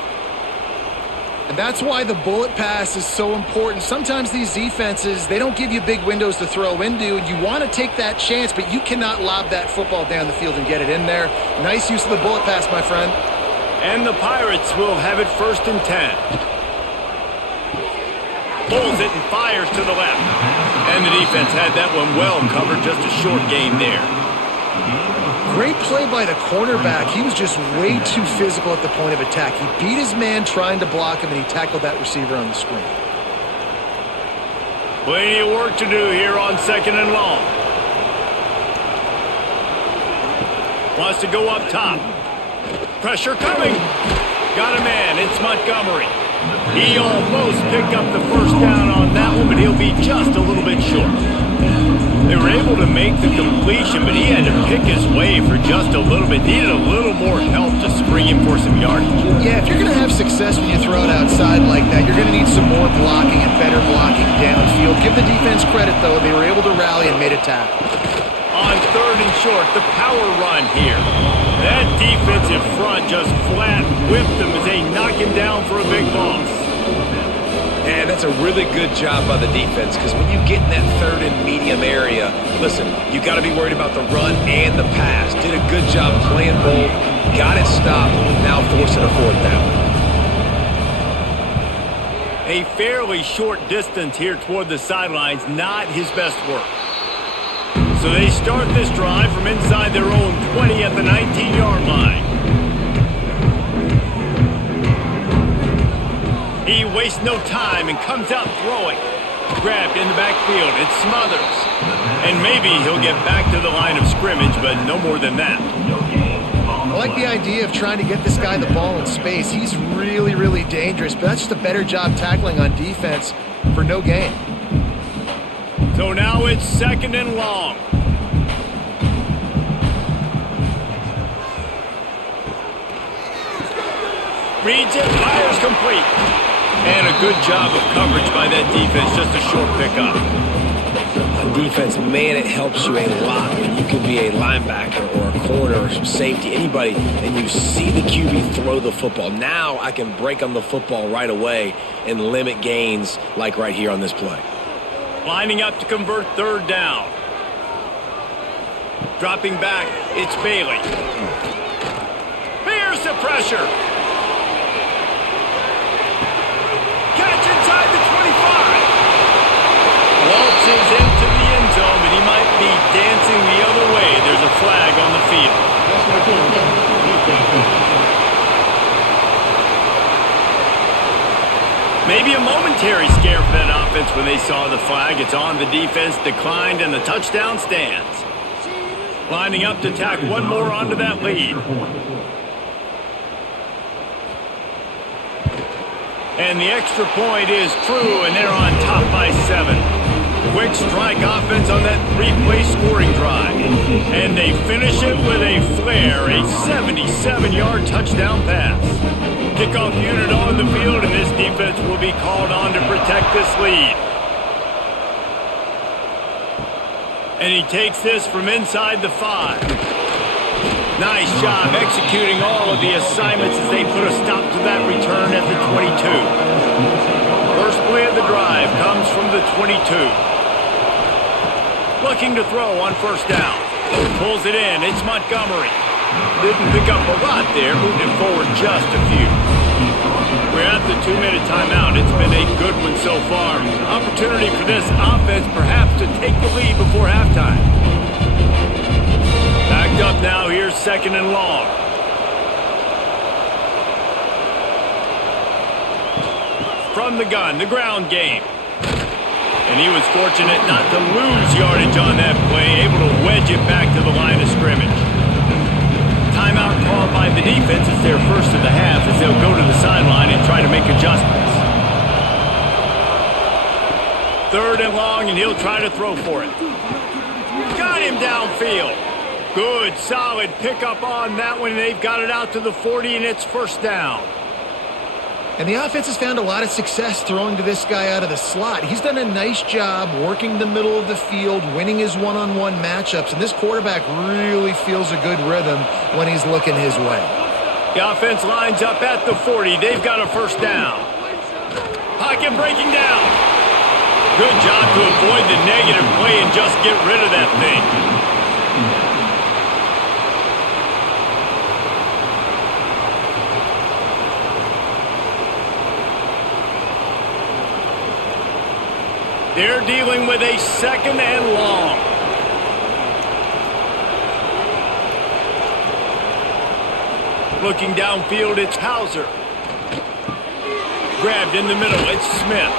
And that's why the bullet pass is so important. Sometimes these defenses, they don't give you big windows to throw into, and you want to take that chance, but you cannot lob that football down the field and get it in there. Nice use of the bullet pass, my friend. And the Pirates will have it 1st and 10. Pulls it and fires to the left. And the defense had that one well covered, just a short game there. Great play by the cornerback. He was just way too physical at the point of attack. He beat his man trying to block him, and he tackled that receiver on the screen. Plenty of work to do here on 2nd and long. Wants to go up top. Pressure coming. Got a man. It's Montgomery. He almost picked up the 1st down on that one, but he'll be just a little bit short. They were able to make the completion, but he had to pick his way for just a little bit. Needed a little more help to spring him for some yardage. Yeah, if you're going to have success when you throw it outside like that, you're going to need some more blocking and better blocking downfield. Give the defense credit, though. They were able to rally and made a tackle. On 3rd and short, the power run here. That defensive front just flat whipped them as they knock him down for a big loss. And that's a really good job by the defense, because when you get in that 3rd and medium area, listen, you got to be worried about the run and the pass. Did a good job playing both, got it stopped, now forcing a 4th down. A fairly short distance here toward the sidelines, not his best work. So they start this drive from inside their own 20 at the 19-yard line. He wastes no time and comes out throwing. Grabbed in the backfield. It's Smothers. And maybe he'll get back to the line of scrimmage, but no more than that. I like the idea of trying to get this guy the ball in space. He's really, really dangerous, but that's just a better job tackling on defense for no gain. So now it's 2nd and long. Reads it, fires complete. And a good job of coverage by that defense, just a short pickup. On defense, man, it helps you a lot when you can be a linebacker or a corner or some safety, anybody, and you see the QB throw the football. Now I can break on the football right away and limit gains like right here on this play. Lining up to convert 3rd down. Dropping back, it's Bailey. Here's the pressure. Catch inside the 25. Waltzes into the end zone, but he might be dancing the other way. There's a flag on the field. Maybe a momentary scare for that offense when they saw the flag. It's on, the defense declined, and the touchdown stands. Lining up to tack one more onto that lead. And the extra point is true, and they're on top by 7. Quick strike offense on that 3-play scoring drive. And they finish it with a flair, a 77-yard touchdown pass. Kickoff unit on the field, and this defense will be called on to protect this lead. And he takes this from inside the 5. Nice job executing all of the assignments as they put a stop to that return at the 22. First play of the drive comes from the 22. Looking to throw on 1st down. Pulls it in. It's Montgomery. Didn't pick up a lot there. Moved it forward just a few. We're at the 2-minute timeout. It's been a good one so far. Opportunity for this offense perhaps to take the lead before halftime. Backed up now. Here's second and long. From the gun, the ground game. And he was fortunate not to lose yardage on that play, able to wedge it back to the line of scrimmage. Timeout called by the defense. It's their first of the half as they'll go to the sideline and try to make adjustments. Third and long, and he'll try to throw for it. Got him downfield. Good, solid pickup on that one. They've got it out to the 40, and it's first down. And the offense has found a lot of success throwing to this guy out of the slot. He's done a nice job working the middle of the field, winning his one-on-one matchups, and this quarterback really feels a good rhythm when he's looking his way. The offense lines up at the 40. They've got a first down. Pocket breaking down. Good job to avoid the negative play and just get rid of that thing. They're dealing with a second and long. Looking downfield, it's Hauser. Grabbed in the middle, it's Smith.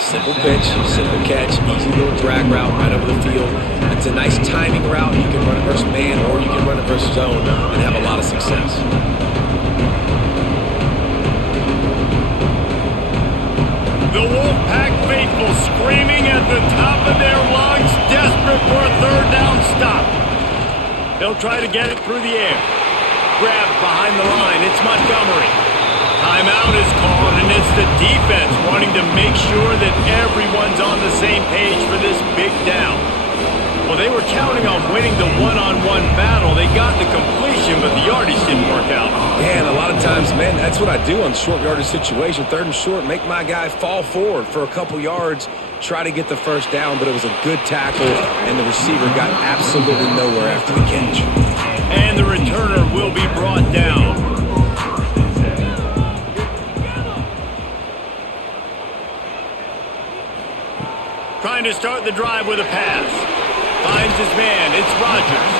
Simple pitch, simple catch, easy little drag route right over the field. It's a nice timing route. You can run it versus man or you can run it versus zone and have a lot of success. The Wolfpack faithful screaming at the top of their lungs, desperate for a third down stop. They'll try to get it through the air. Grabbed behind the line, it's Montgomery. Timeout is called, and it's the defense wanting to make sure that everyone's on the same page for this big down. Well, they were counting on winning the one-on-one battle. They got the completion, but the yardage didn't work out. Yeah, and a lot of times, man, that's what I do on short yardage situation. Third and short, make my guy fall forward for a couple yards, try to get the first down, but it was a good tackle, and the receiver got absolutely nowhere after the catch. And the returner will be brought down. Trying to start the drive with a pass. Finds his man. It's Rodgers.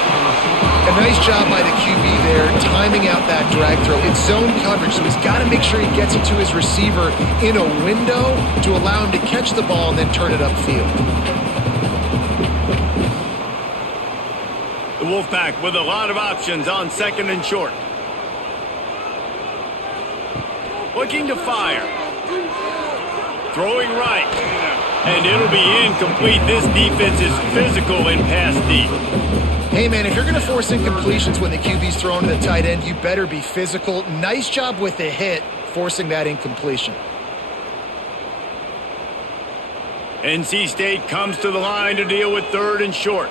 A nice job by the QB there, timing out that drag throw. It's zone coverage, so he's got to make sure he gets it to his receiver in a window to allow him to catch the ball and then turn it upfield. The Wolfpack with a lot of options on second and short. Looking to fire. Throwing right. And it'll be incomplete. This defense is physical in pass deep. Hey, man, if you're going to force incompletions when the QB's thrown to the tight end, you better be physical. Nice job with the hit, forcing that incompletion. NC State comes to the line to deal with third and short.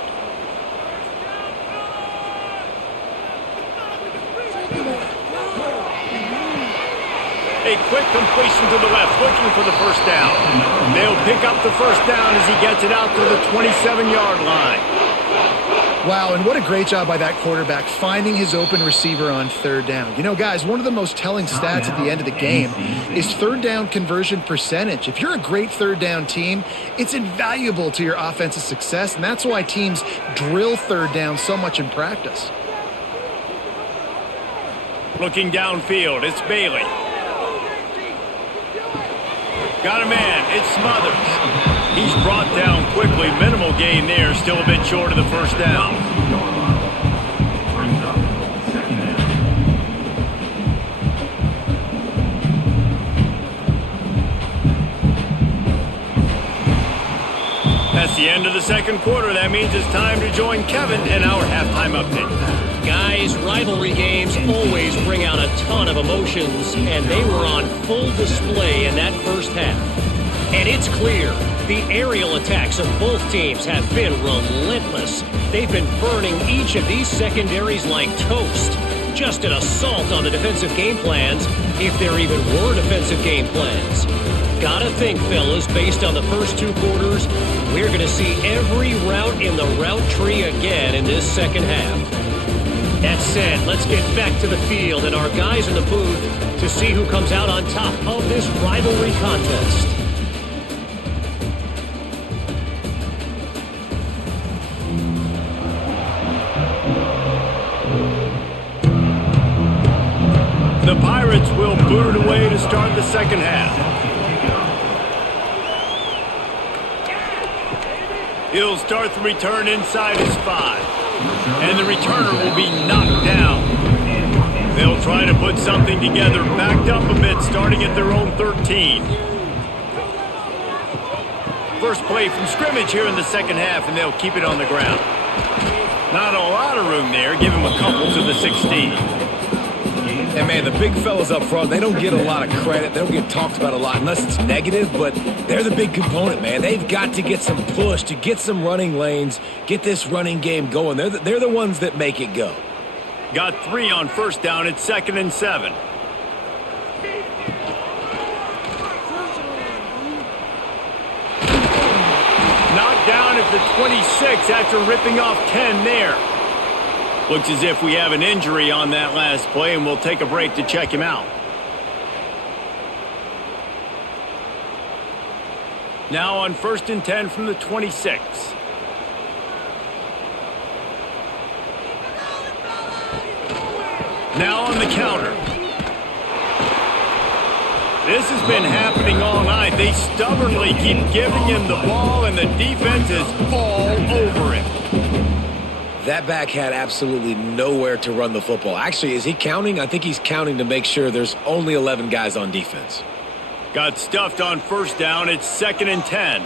A quick completion to the left, looking for the first down. They'll pick up the first down as he gets it out to the 27-yard line. Wow, and what a great job by that quarterback finding his open receiver on third down. You know, guys, one of the most telling stats at the end of the game is third down conversion percentage. If you're a great third down team, it's invaluable to your offensive success, and that's why teams drill third down so much in practice. Looking downfield, it's Bailey. Got a man, it's Smothers. He's brought down quickly. Minimal gain there, still a bit short of the first down. Brings up second down. That's the end of the second quarter. That means it's time to join Kevin in our halftime update. Guys, rivalry games always bring out a ton of emotions, and they were on full display in that first half. And it's clear, the aerial attacks of both teams have been relentless. They've been burning each of these secondaries like toast. Just an assault on the defensive game plans, if there even were defensive game plans. Gotta think, fellas, based on the first two quarters, we're gonna see every route in the route tree again in this second half. That said, let's get back to the field and our guys in the booth to see who comes out on top of this rivalry contest. second half. He'll start the return inside his 5. And the returner will be knocked down. They'll try to put something together, backed up a bit, starting at their own 13. First play from scrimmage here in the second half, and they'll keep it on the ground. Not a lot of room there. Give him a couple to the 16. And, man, the big fellas up front, they don't get a lot of credit. They don't get talked about a lot unless it's negative, but they're the big component, man. They've got to get some push, to get some running lanes, get this running game going. They're the ones that make it go. Got 3 on first down. It's 2nd and 7. Knocked down at the 26 after ripping off 10 there. Looks as if we have an injury on that last play, and we'll take a break to check him out. Now on 1st and 10 from the 26. Now on the counter. This has been happening all night. They stubbornly keep giving him the ball, and the defense is all over him. That back had absolutely nowhere to run the football. Actually, is he counting? I think he's counting to make sure there's only 11 guys on defense. Got stuffed on first down. It's 2nd and 10.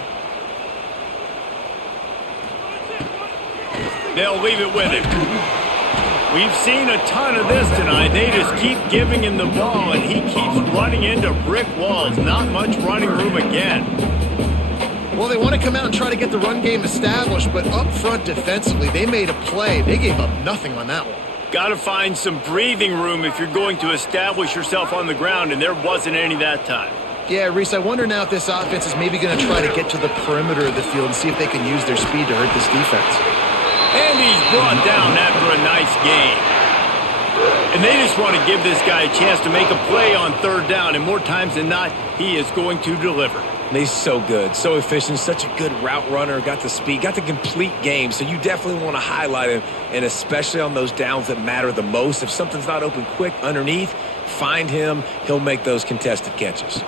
They'll leave it with him. We've seen a ton of this tonight. They just keep giving him the ball, and he keeps running into brick walls. Not much running room again. Well, they want to come out and try to get the run game established, but up front defensively, they made a play. They gave up nothing on that one. Got to find some breathing room if you're going to establish yourself on the ground, and there wasn't any that time. Yeah, Reese, I wonder now if this offense is maybe going to try to get to the perimeter of the field and see if they can use their speed to hurt this defense. And he's brought down after a nice game. And they just want to give this guy a chance to make a play on 3rd down, and more times than not, he is going to deliver. He's so good, so efficient, such a good route runner, got the speed, got the complete game, so you definitely want to highlight him, and especially on those downs that matter the most. If something's not open quick underneath, find him. He'll make those contested catches.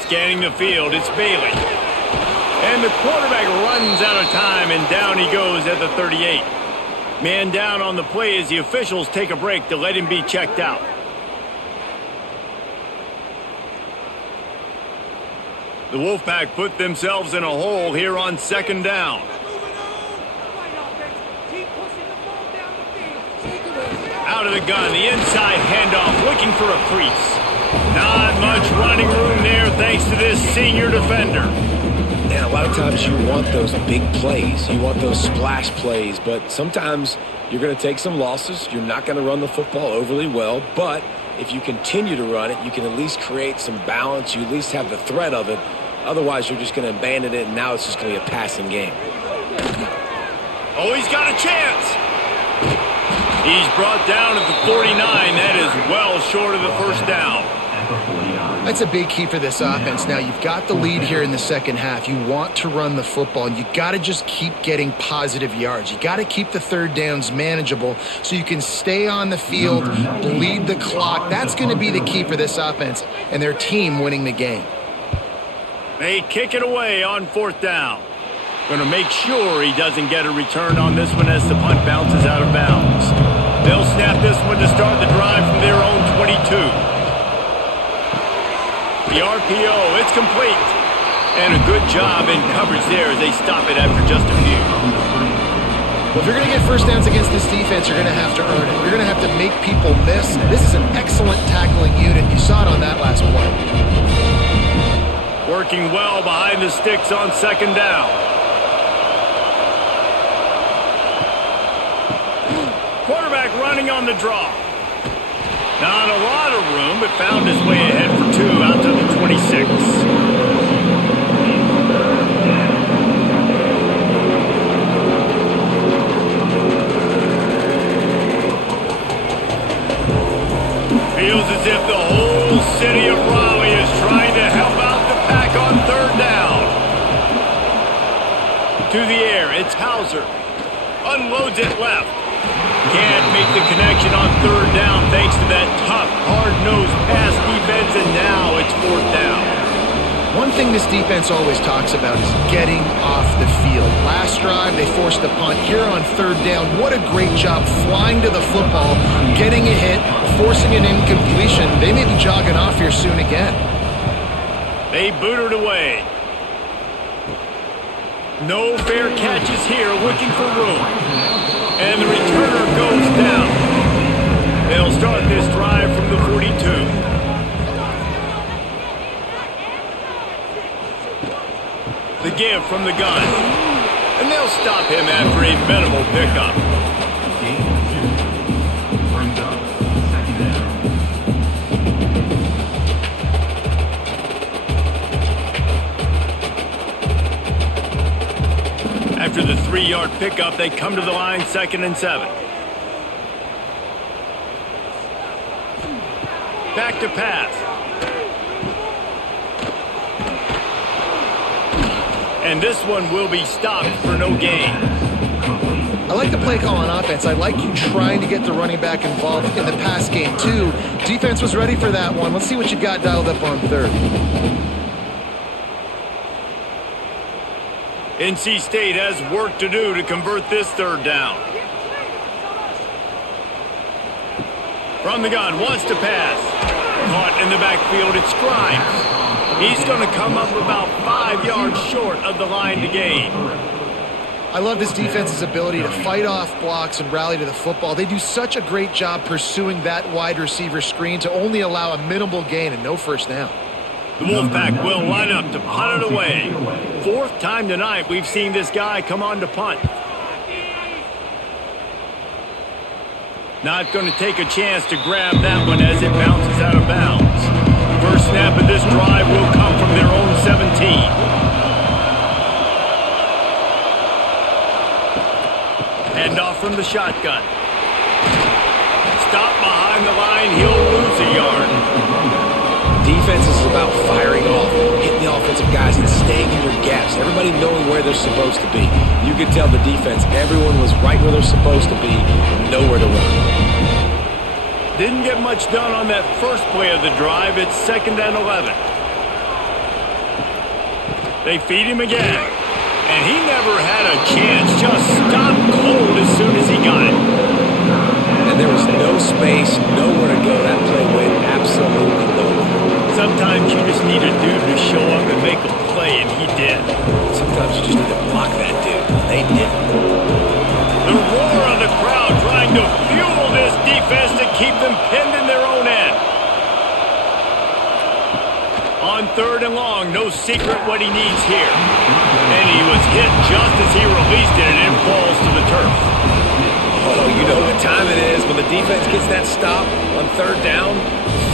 Scanning the field, it's Bailey. And the quarterback runs out of time, and down he goes at the 38. Man down on the play as the officials take a break to let him be checked out. The Wolfpack put themselves in a hole here on 2nd down. Out of the gun, the inside handoff, looking for a crease. Not much running room there thanks to this senior defender. And a lot of times you want those big plays. You want those splash plays, but sometimes you're going to take some losses. You're not going to run the football overly well, but if you continue to run it, you can at least create some balance. You at least have the threat of it. Otherwise, you're just going to abandon it, and now it's just going to be a passing game. Oh, he's got a chance. He's brought down at the 49. That is well short of the first down. That's a big key for this offense. Now, you've got the lead here in the second half. You want to run the football, and you got to just keep getting positive yards. You got to keep the 3rd downs manageable so you can stay on the field, bleed the clock. That's going to be the key for this offense and their team winning the game. They kick it away on 4th down. Going to make sure he doesn't get a return on this one as the punt bounces out of bounds. They'll snap this one to start the drive from their own 22. The RPO, it's complete. And a good job in coverage there as they stop it after just a few. Well, if you're going to get first downs against this defense, you're going to have to earn it. You're going to have to make people miss. This is an excellent tackling unit. You saw it on that last play. Working well behind the sticks on 2nd down. Quarterback running on the draw. Not a lot of room, but found his way ahead for 2 out to the 26. Feels as if the whole city of Raleigh is trying to help out the Pack on 3rd down. To the air, it's Hauser. Unloads it left. Can't make the connection on third down thanks to that tough, hard-nosed pass defense, and now it's fourth down. One thing this defense always talks about is getting off the field. Last drive, they forced a punt. Here on third down, what a great job flying to the football, getting a hit, forcing an incompletion. They may be jogging off here soon again. They boot it away. No fair catches here, looking for room. And the returner goes down. They'll start this drive from the 42. The give from the gun. And they'll stop him after a minimal pickup. Gain 2. Brings up second down. After the 3-yard pickup, they come to the line 2nd and 7. Back to pass. And this one will be stopped for no gain. I like the play call on offense. I like you trying to get the running back involved in the pass game, too. Defense was ready for that one. Let's see what you got dialed up on third. NC State has work to do to convert this third down. From the gun, wants to pass. Caught in the backfield, it's Grimes. He's going to come up about 5 yards short of the line to gain. I love this defense's ability to fight off blocks and rally to the football. They do such a great job pursuing that wide receiver screen to only allow a minimal gain and no first down. The Wolfpack will line up to punt it away. 4th time tonight we've seen this guy come on to punt. Not going to take a chance to grab that one as it bounces out of bounds. First snap of this drive will come from their own 17. Handoff from the shotgun. Stop behind the line, he'll lose a yard. Defense is about firing off, hitting the offensive guys, and staying in your gaps. Everybody knowing where they're supposed to be. You could tell the defense, everyone was right where they're supposed to be, nowhere to run. Didn't get much done on that first play of the drive. It's 2nd and 11. They feed him again. And he never had a chance. Just stopped cold as soon as he got it. And there was no space, nowhere to go. That play went absolutely nowhere. Sometimes you just need a dude to show up and make a play, and he did. Sometimes you just need to block that dude. They didn't. The roar of the crowd trying to fuel this defense to keep them pinned in their own end. On 3rd and long, no secret what he needs here. And he was hit just as he released it, and it falls to the turf. Oh, you know what time it is when the defense gets that stop on 3rd down.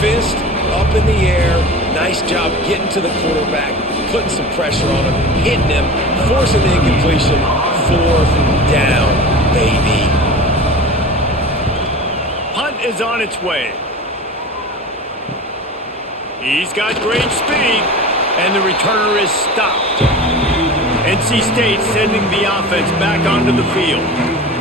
Fist up in the air. Nice job getting to the quarterback, putting some pressure on him, hitting him, forcing the incompletion. 4th down, baby. Punt is on its way. He's got great speed, and the returner is stopped. NC State sending the offense back onto the field.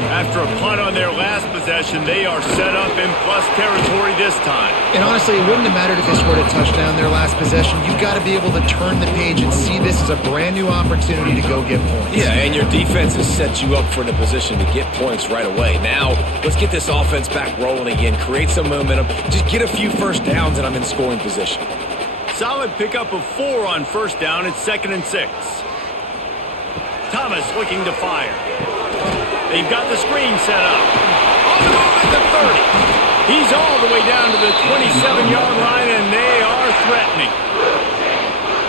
After a punt on their last possession, they are set up in plus territory this time. And honestly, it wouldn't have mattered if they scored a touchdown their last possession. You've got to be able to turn the page and see this as a brand new opportunity to go get points. Yeah, and your defense has set you up for a position to get points right away. Now, let's get this offense back rolling again, create some momentum, just get a few first downs, and I'm in scoring position. Solid pickup of 4 on first down. It's 2nd and 6. Thomas looking to fire. They've got the screen set up. On the move at the 30. He's all the way down to the 27-yard line, and they are threatening.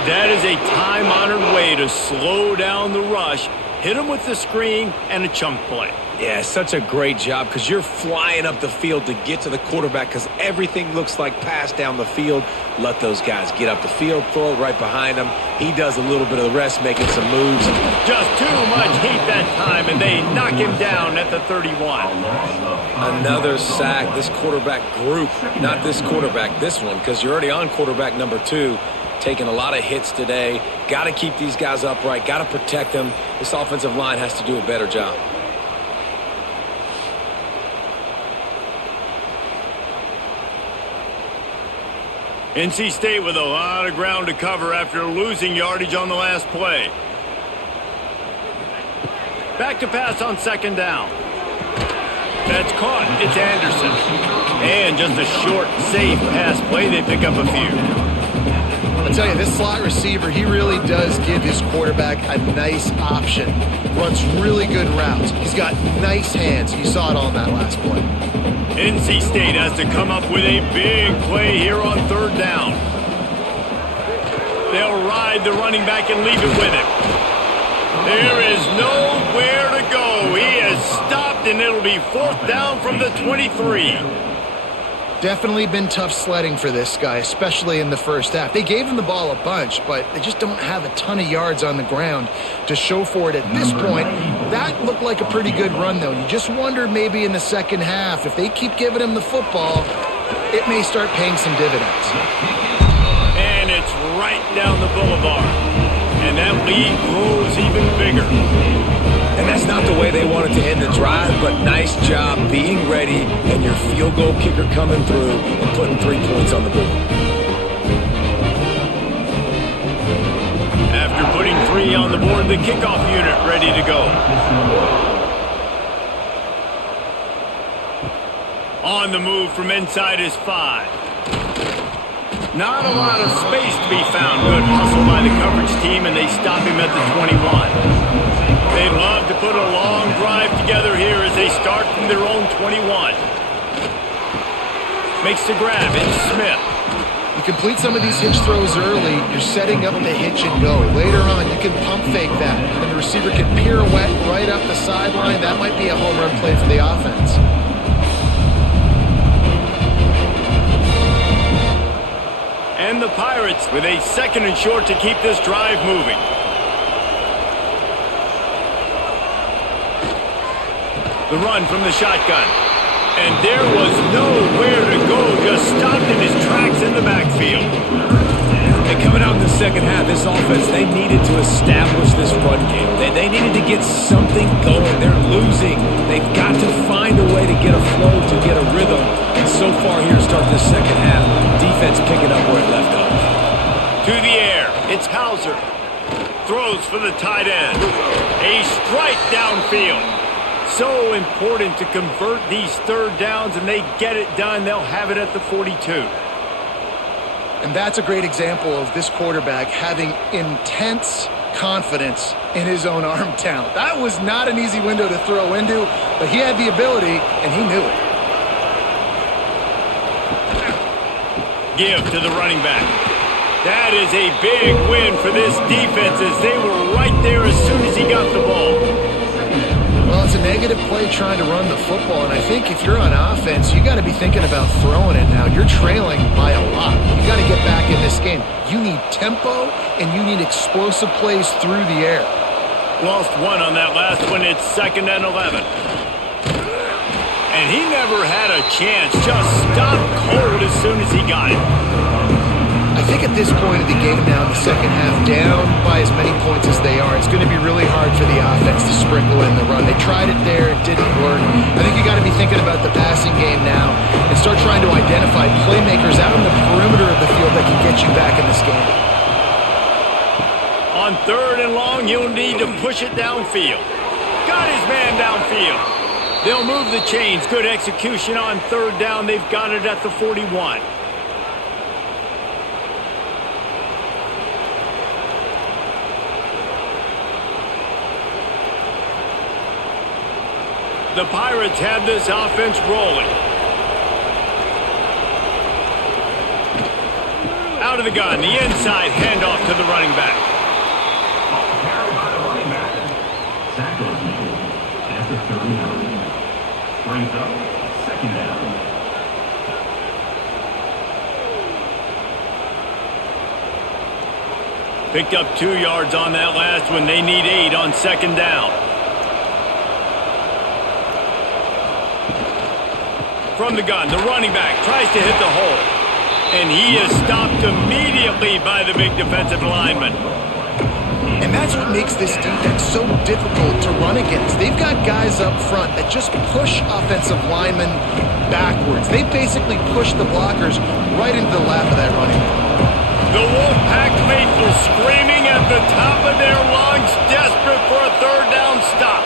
That is a time-honored way to slow down the rush, hit him with the screen, and a chunk play. Yeah, such a great job because you're flying up the field to get to the quarterback because everything looks like pass down the field. Let those guys get up the field, throw it right behind him. He does a little bit of the rest, making some moves. Just too much heat that time, and they knock him down at the 31. Another sack. This quarterback group, not this quarterback, this one, because you're already on quarterback number 2. Taking a lot of hits today. Got to keep these guys upright. Got to protect them. This offensive line has to do a better job. NC State with a lot of ground to cover after losing yardage on the last play. Back to pass on second down. That's caught. It's Anderson. And just a short, safe pass play. They pick up a few. I'll tell you, this slot receiver, he really does give his quarterback a nice option. Runs really good routes. He's got nice hands. You saw it all in that last play. NC State has to come up with a big play here on third down. They'll ride the running back and leave it with him. There is nowhere to go. He is stopped, and it'll be fourth down from the 23. Definitely been tough sledding for this guy, especially in the first half. They gave him the ball a bunch, but they just don't have a ton of yards on the ground to show for it at this point. That looked like a pretty good run, though. You just wondered maybe in the second half, if they keep giving him the football, it may start paying some dividends. And it's right down the boulevard. And that lead grows even bigger. And that's not the way they wanted to end the drive, but nice job being ready and your field goal kicker coming through and putting 3 points on the board. After putting 3 on the board, the kickoff unit ready to go. On the move from inside is 5. Not a lot of space to be found. Good hustle by the coverage team, and they stop him at the 21. They'd love to put a long drive together here as they start from their own 21. Makes the grab. It's Smith. You complete some of these hitch throws early, you're setting up the hitch and go. Later on, you can pump fake that, and the receiver can pirouette right up the sideline. That might be a home run play for the offense. And the Pirates with a second and short to keep this drive moving. The run from the shotgun. And there was nowhere to go, just stopped in his tracks in the backfield. And coming out in the second half, this offense, they needed to establish this run game. They needed to get something going. They're losing. They've got to find a way to get a flow, to get a rhythm. And so far here, start the second half, defense picking up where it left off. To the air, it's Hauser. Throws for the tight end. A strike downfield. So important to convert these third downs, and they get it done. They'll have it at the 42. And that's a great example of this quarterback having intense confidence in his own arm talent. That was not an easy window to throw into, but he had the ability, and he knew it. Give to the running back. That is a big win for this defense as they were right there as soon as he got the ball. Well, it's a negative play trying to run the football, and I think if you're on offense, you got to be thinking about throwing it now. You're trailing by a lot. You got to get back in this game. You need tempo, and you need explosive plays through the air. Lost 1 on that last one. It's 2nd and 11. And he never had a chance. Just stopped cold as soon as he got it. I think at this point of the game now, in the second half, down by as many points as they are, it's going to be really hard for the offense to sprinkle in the run. They tried it there, it didn't work. I think you got to be thinking about the passing game now and start trying to identify playmakers out on the perimeter of the field that can get you back in this game. On 3rd and long, you'll need to push it downfield. Got his man downfield. They'll move the chains. Good execution on 3rd down. They've got it at the 41. The Pirates have this offense rolling. Out of the gun, the inside handoff to the running back. Carried by the running back. Sack was made at the 39. Brings up 2nd down. Picked up 2 yards on that last one. They need 8 on 2nd down. From the gun, the running back tries to hit the hole. And he is stopped immediately by the big defensive lineman. And that's what makes this defense so difficult to run against. They've got guys up front that just push offensive linemen backwards. They basically push the blockers right into the lap of that running back. The Wolfpack faithful screaming at the top of their lungs, desperate for a third down stop.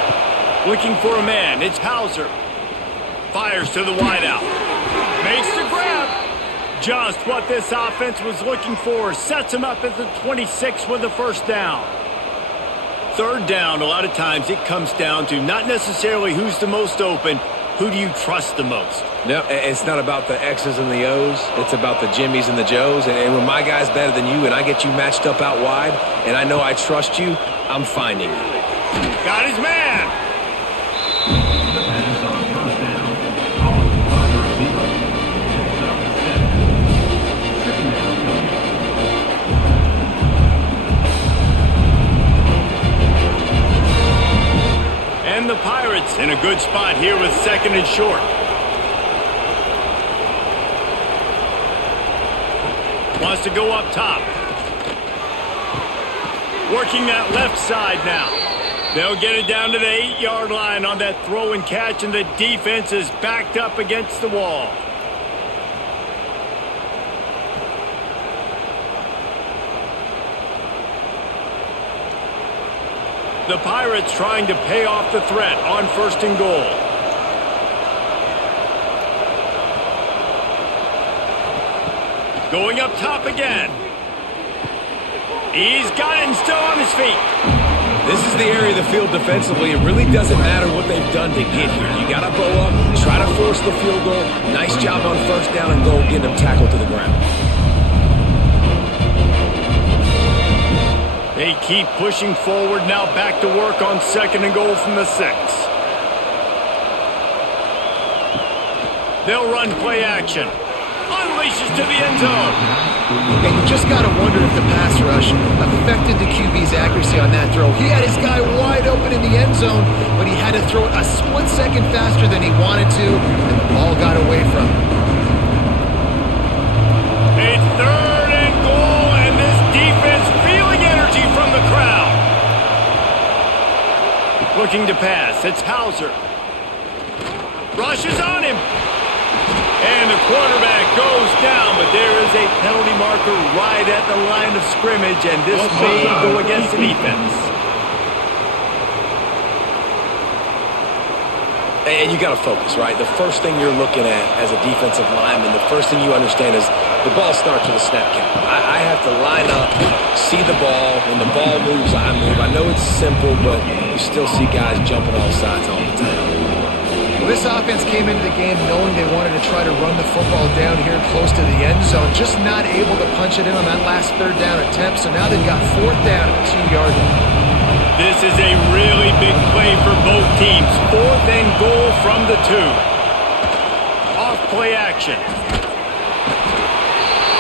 Looking for a man, it's Hauser. Fires to the wideout. Makes the grab. Just what this offense was looking for. Sets him up at the 26 with the first down. Third down, a lot of times it comes down to not necessarily who's the most open, who do you trust the most? No, it's not about the X's and the O's. It's about the Jimmys and the Joes. And when my guy's better than you and I get you matched up out wide and I know I trust you, I'm finding you. Got his man. The pass on first down. Calling the wide receiver. Picks up 7. Second down coming. And the Pirates in a good spot here with second and short. Wants to go up top. Working that left side now. They'll get it down to the 8-yard line on that throw and catch, and the defense is backed up against the wall. The Pirates trying to pay off the threat on first and goal. Going up top again. He's got it and still on his feet. This is the area of the field defensively. It really doesn't matter what they've done to get here. You got to bow up, try to force the field goal. Nice job on first down and goal, getting them tackled to the ground. They keep pushing forward, now back to work on second and goal from the 6. They'll run play action. Unleashes to the end zone. And you just got to wonder if the pass rush affected the QB's accuracy on that throw. He had his guy wide open in the end zone, but he had to throw it a split second faster than he wanted to, and the ball got away from him. A third and goal, and this defense feeling energy from the crowd. Looking to pass, it's Hauser. Rushes on him. And the quarterback goes down, but there is a penalty marker right at the line of scrimmage, and this may go against the defense. And you got to focus, right? The first thing you're looking at as a defensive lineman, the first thing you understand is the ball starts with a snap count. I have to line up, see the ball. When the ball moves, I move. I know it's simple, but you still see guys jumping off sides all the time. This offense came into the game knowing they wanted to try to run the football down here close to the end zone, just not able to punch it in on that last third down attempt, so now they've got fourth down at the 2-yard line. This is a really big play for both teams. Fourth and goal from the 2. Off play action.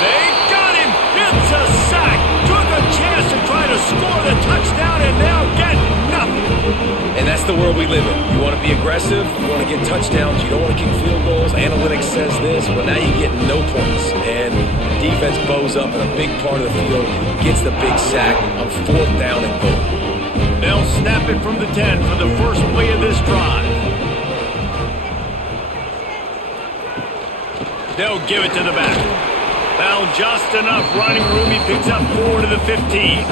They got him! It's a sack! Took a chance to try to score the touchdown and now get nothing! And that's the world we live in. You want to be aggressive, you want to get touchdowns, you don't want to kick field goals. Analytics says this, but now you get no points. And the defense bows up in a big part of the field, gets the big sack on fourth down and goal. They'll snap it from the 10 for the first play of this drive. They'll give it to the back. Found just enough running room. He picks up 4 to the 15.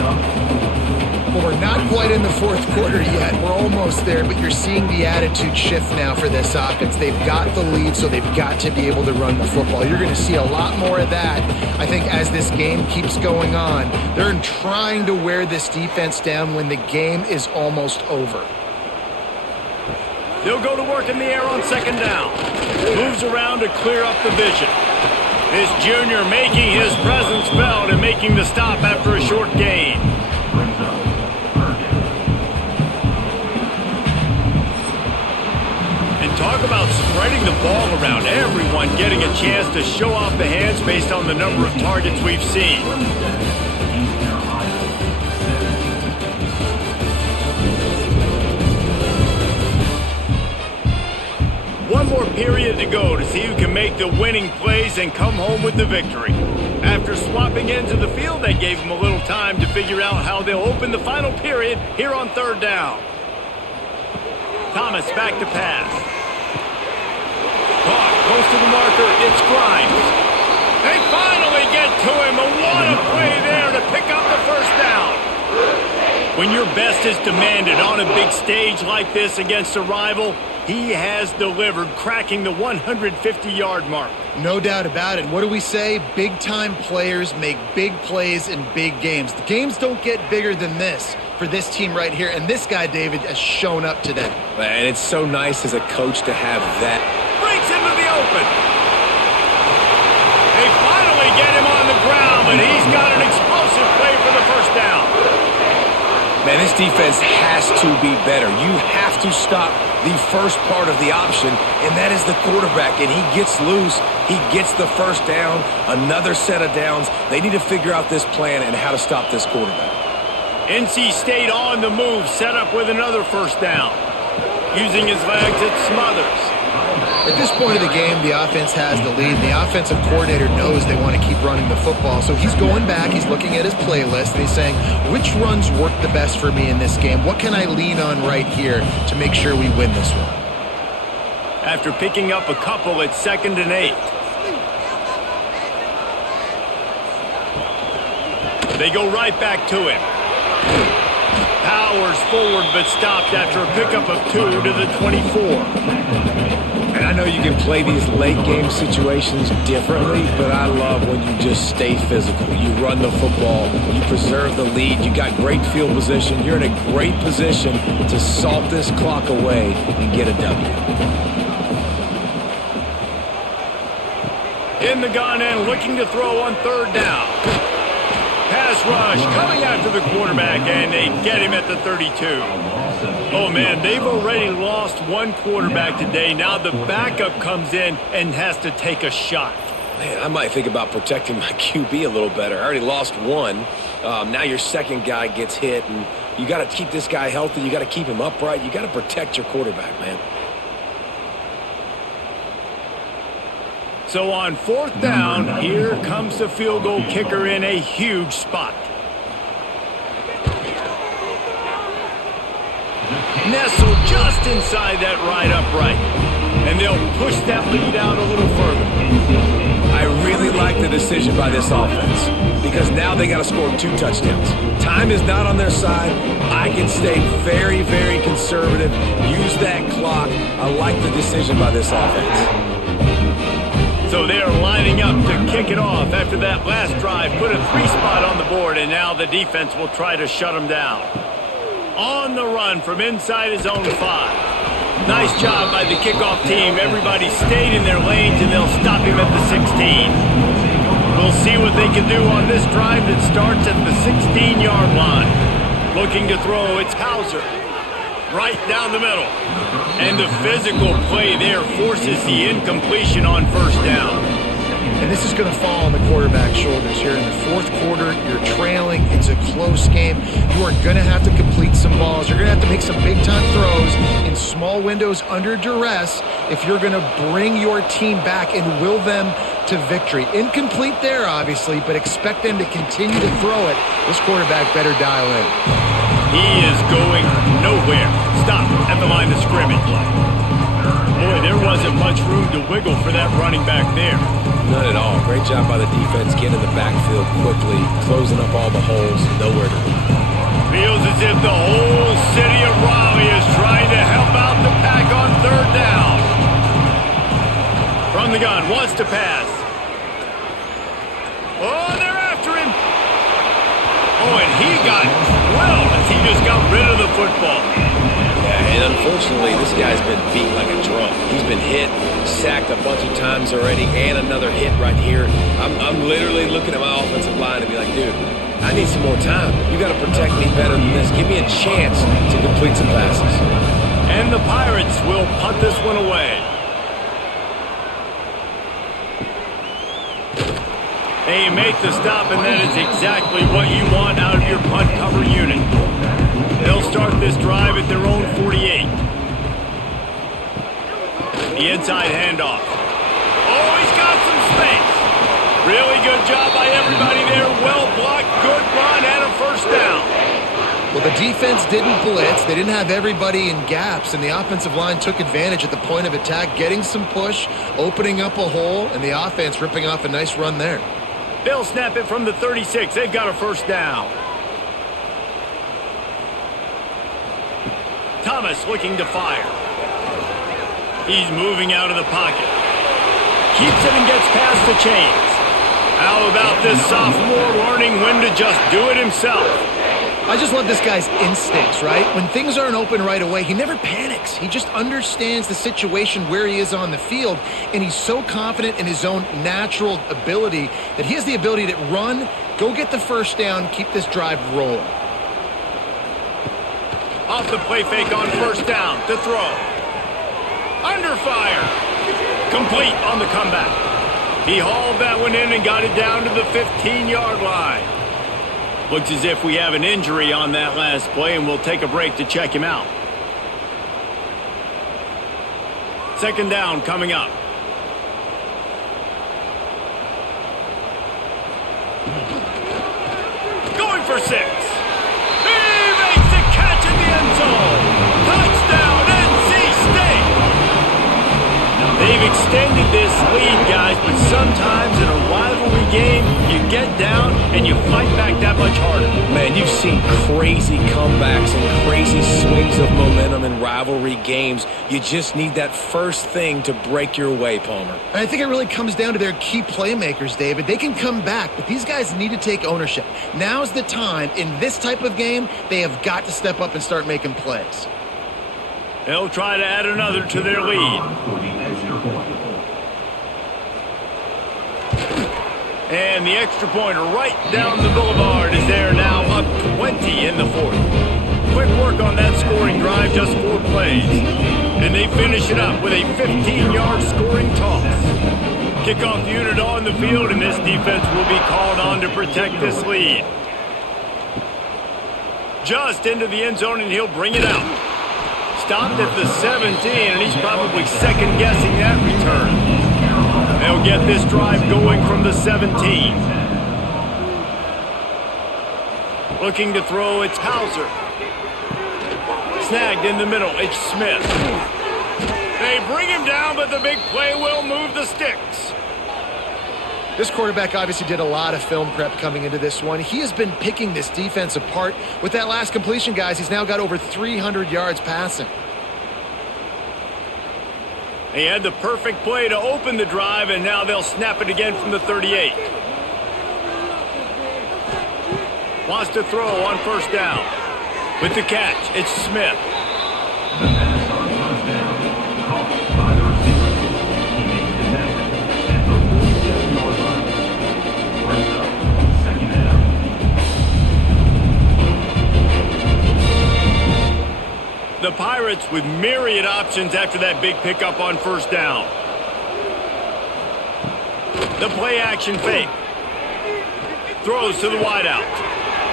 Well, we're not quite in the fourth quarter yet. We're almost there, but you're seeing the attitude shift now for this offense. They've got the lead, so they've got to be able to run the football. You're going to see a lot more of that, I think, as this game keeps going on. They're trying to wear this defense down when the game is almost over. They'll go to work in the air on second down. Moves around to clear up the vision. This junior making his presence felt and making the stop after a short gain. Brings up third down. And talk about spreading the ball around. Everyone getting a chance to show off the hands based on the number of targets we've seen. East Carolina, 7. One more period to go to see who can make the winning plays and come home with the victory. After swapping ends of the field, they gave them a little time to figure out how they'll open the final period here on third down. Thomas back to pass. Caught close to the marker, it's Grimes. They finally get to him, and what a play there to pick up the first down. When your best is demanded on a big stage like this against a rival, he has delivered, cracking the 150-yard mark. No doubt about it. What do we say? Big-time players make big plays in big games. The games don't get bigger than this for this team right here, and this guy, David, has shown up today. And it's so nice as a coach to have that. Breaks into the open. They finally get him on the ground, but he's got an explosive play for the first down. Man, this defense has to be better. You have to stop the first part of the option, and that is the quarterback. And he gets loose. He gets the first down, another set of downs. They need to figure out this plan and how to stop this quarterback. NC State on the move, set up with another first down. Using his legs, it Smothers. At this point of the game, the offense has the lead. The offensive coordinator knows they want to keep running the football. So he's going back, he's looking at his playlist, and he's saying, which runs work the best for me in this game? What can I lean on right here to make sure we win this one? After picking up a couple, it's 2nd and 8. They go right back to him. Powers forward, but stopped after a pickup of 2 to the 24. And I know you can play these late-game situations differently, but I love when you just stay physical. You run the football, you preserve the lead, you got great field position, you're in a great position to salt this clock away and get a W. In the gun and looking to throw on 3rd down. Pass rush coming after the quarterback, and they get him at the 32. Oh, man, they've already lost one quarterback today. Now the backup comes in and has to take a shot. Man, I might think about protecting my QB a little better. I already lost one. Now your second guy gets hit, and you got to keep this guy healthy. You got to keep him upright. You got to protect your quarterback, man. So on 4th down, here comes the field goal kicker in a huge spot. Nestled just inside that right upright. And they'll push that lead out a little further. I really like the decision by this offense because now they got to score 2 touchdowns. Time is not on their side. I can stay very, very conservative. Use that clock. I like the decision by this offense. So they're lining up to kick it off after that last drive. Put a 3 spot on the board, and now the defense will try to shut them down. On the run from inside his own 5. Nice job by the kickoff team. Everybody stayed in their lanes, and they'll stop him at the 16. We'll see what they can do on this drive that starts at the 16-yard line. Looking to throw, it's Hauser. Right down the middle. And the physical play there forces the incompletion on 1st down. And this is going to fall on the quarterback's shoulders here in the 4th quarter. You're trailing. It's a close game. You are going to have to complete some balls. You're going to have to make some big-time throws in small windows under duress if you're going to bring your team back and will them to victory. Incomplete there, obviously, but expect them to continue to throw it. This quarterback better dial in. He is going nowhere. Stop at the line of scrimmage. Boy, there wasn't much room to wiggle for that running back there. None at all. Great job by the defense getting in the backfield quickly, closing up all the holes, nowhere to run. Feels as if the whole city of Raleigh is trying to help out the pack on 3rd down. From the gun, wants to pass. Oh, they're after him. Oh, and he got well as he just got rid of the football. Yeah, and unfortunately, this guy's been beat like a drum. He's been hit, sacked a bunch of times already, and another hit right here. I'm literally looking at my offensive line and be like, dude, I need some more time. You got to protect me better than this. Give me a chance to complete some passes. And the Pirates will punt this one away. They make the stop, and that is exactly what you want out of your punt cover unit. They'll start this drive at their own 48. The inside handoff. Oh, he's got some space. Really good job by everybody there. Well blocked, good run, and a 1st down. Well, the defense didn't blitz. They didn't have everybody in gaps, and the offensive line took advantage at the point of attack, getting some push, opening up a hole, and the offense ripping off a nice run there. They'll snap it from the 36. They've got a first down. Thomas looking to fire. He's moving out of the pocket. Keeps it and gets past the chains. How about this sophomore learning when to just do it himself? I just love this guy's instincts, right? When things aren't open right away, he never panics. He just understands the situation where he is on the field, and he's so confident in his own natural ability that he has the ability to run, go get the first down, keep this drive rolling. Off the play fake on first down to throw. Under fire. Complete on the comeback. He hauled that one in and got it down to the 15-yard line. Looks as if we have an injury on that last play, and we'll take a break to check him out. Second down coming up. Going for 6. He makes the catch in the end zone. Touchdown, NC State. They've extended this lead, guys, but sometimes in a rivalry game, you get down and you fight back that much harder. Man, you've seen crazy comebacks and crazy swings of momentum in rivalry games. You just need that first thing to break your way, Palmer. And I think it really comes down to their key playmakers, David. They can come back, but these guys need to take ownership. Now's the time. In this type of game, they have got to step up and start making plays. They'll try to add another to their lead. For the extra point. And the extra pointer right down the boulevard is there now, up 20 in the fourth. Quick work on that scoring drive, just 4 plays. And they finish it up with a 15-yard scoring toss. Kickoff unit on the field, and this defense will be called on to protect this lead. Just into the end zone, and he'll bring it out. Stopped at the 17, and he's probably second-guessing that return. They'll get this drive going from the 17. Looking to throw, it's Hauser. Snagged in the middle, it's Smith. They bring him down, but the big play will move the sticks. This quarterback obviously did a lot of film prep coming into this one. He has been picking this defense apart. With that last completion, guys, he's now got over 300 yards passing. He had the perfect play to open the drive, and now they'll snap it again from the 38. Wants to throw on first down. With the catch, it's Smith. The pass on first down. Caught by the receiver. He makes the tackle at the 47-yard line. First up, second down. The Pirates with myriad options after that big pickup on first down. The play action fake. Throws to the wideout.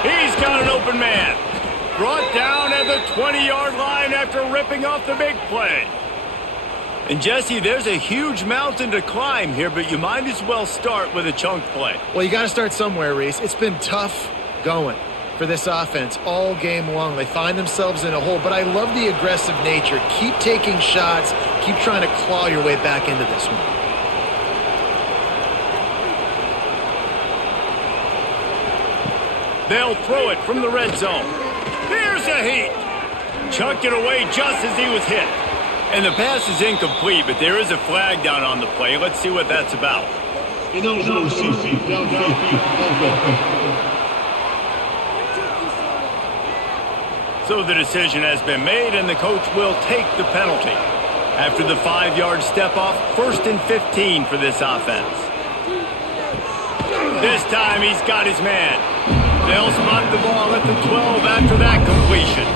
He's got an open man. Brought down at the 20-yard line after ripping off the big play. And Jesse, there's a huge mountain to climb here, but you might as well start with a chunk play. Well, you got to start somewhere, Reese. It's been tough going for this offense all game long. They find themselves in a hole, but I love the aggressive nature. Keep taking shots. Keep trying to claw your way back into this one. They'll throw it from the red zone. Here's a heat. Chucked it away just as he was hit. And the pass is incomplete, but there is a flag down on the play. Let's see what that's about. So the decision has been made, and the coach will take the penalty. After the 5-yard step off, 1st and 15 for this offense. This time he's got his man. They'll spot the ball at the 12 after that completion.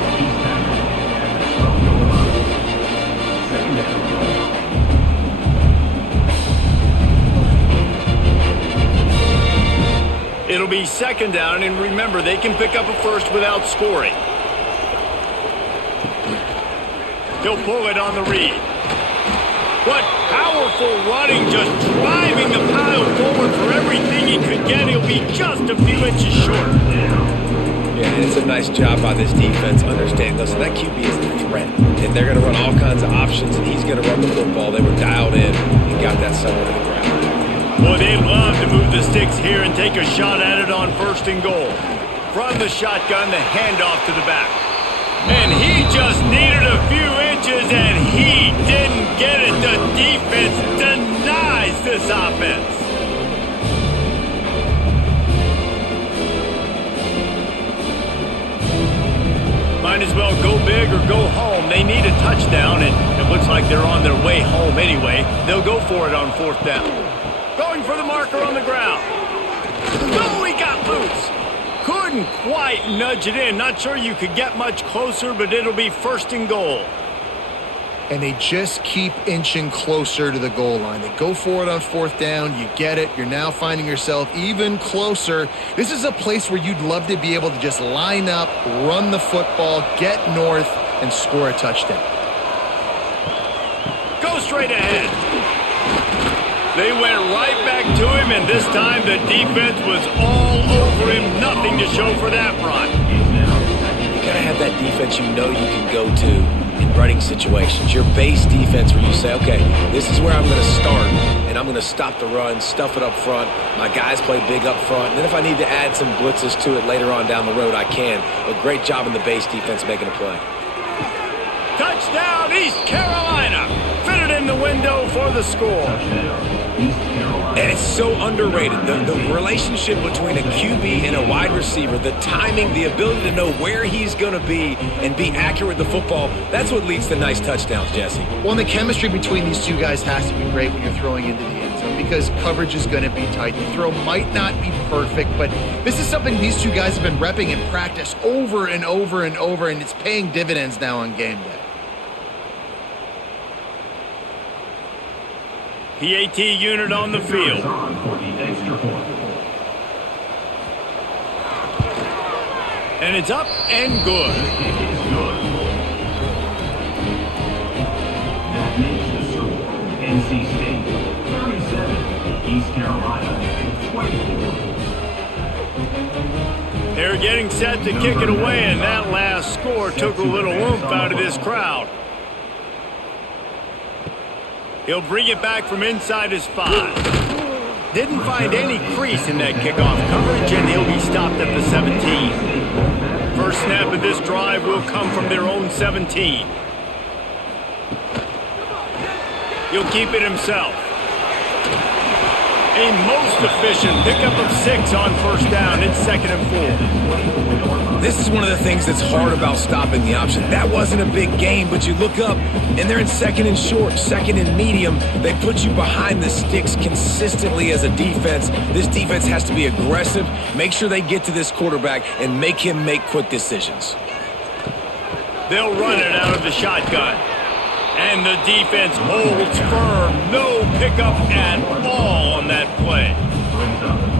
It'll be second down, and remember, they can pick up a first without scoring. He'll pull it on the read. What powerful running, just driving the pile forward for everything he could get. He'll be just a few inches short. Yeah, and it's a nice job by this defense understanding, listen, that QB is a threat, and they're going to run all kinds of options, and he's going to run the football. They were dialed in and got that sucker to the ground. Boy, they love to move the sticks here and take a shot at it on 1st and goal. From the shotgun, the handoff to the back. And he just needed a few inches, and he didn't get it. The defense denies this offense. Might as well go big or go home. They need a touchdown, and it looks like they're on their way home anyway. They'll go for it on 4th down. Going for the marker on the ground. No, he got loose. Couldn't quite nudge it in. Not sure you could get much closer, but it'll be 1st and goal. And they just keep inching closer to the goal line. They go for it on 4th down. You get it. You're now finding yourself even closer. This is a place where you'd love to be able to just line up, run the football, get north, and score a touchdown. Go straight ahead. They went right back to him, and this time the defense was all over him. Nothing to show for that run. You got to have that defense you know you can go to in running situations. Your base defense where you say, okay, this is where I'm going to start, and I'm going to stop the run, stuff it up front. My guys play big up front. And then if I need to add some blitzes to it later on down the road, I can. But great job in the base defense making a play. Touchdown, East Carolina. Fitted in the window for the score. And it's so underrated. The relationship between a QB and a wide receiver, the timing, the ability to know where he's going to be and be accurate with the football, that's what leads to nice touchdowns, Jesse. Well, and the chemistry between these two guys has to be great when you're throwing into the end zone because coverage is going to be tight. The throw might not be perfect, but this is something these two guys have been repping in practice over and over and over, and it's paying dividends now on game day. PAT unit on the field. And it's up and good. That makes the score. NC State 37, East Carolina 24. They're getting set to kick it away, and that last score took a little oomph out of this crowd. He'll bring it back from inside his 5. Didn't find any crease in that kickoff coverage, and he'll be stopped at the 17. First snap of this drive will come from their own 17. He'll keep it himself. A most efficient pickup of 6 on 1st down. It's 2nd and 4. This is one of the things that's hard about stopping the option. That wasn't a big gain, but you look up, and they're in 2nd and short, 2nd and medium. They put you behind the sticks consistently as a defense. This defense has to be aggressive, make sure they get to this quarterback, and make him make quick decisions. They'll run it out of the shotgun. And the defense holds firm. No pickup at all on that play.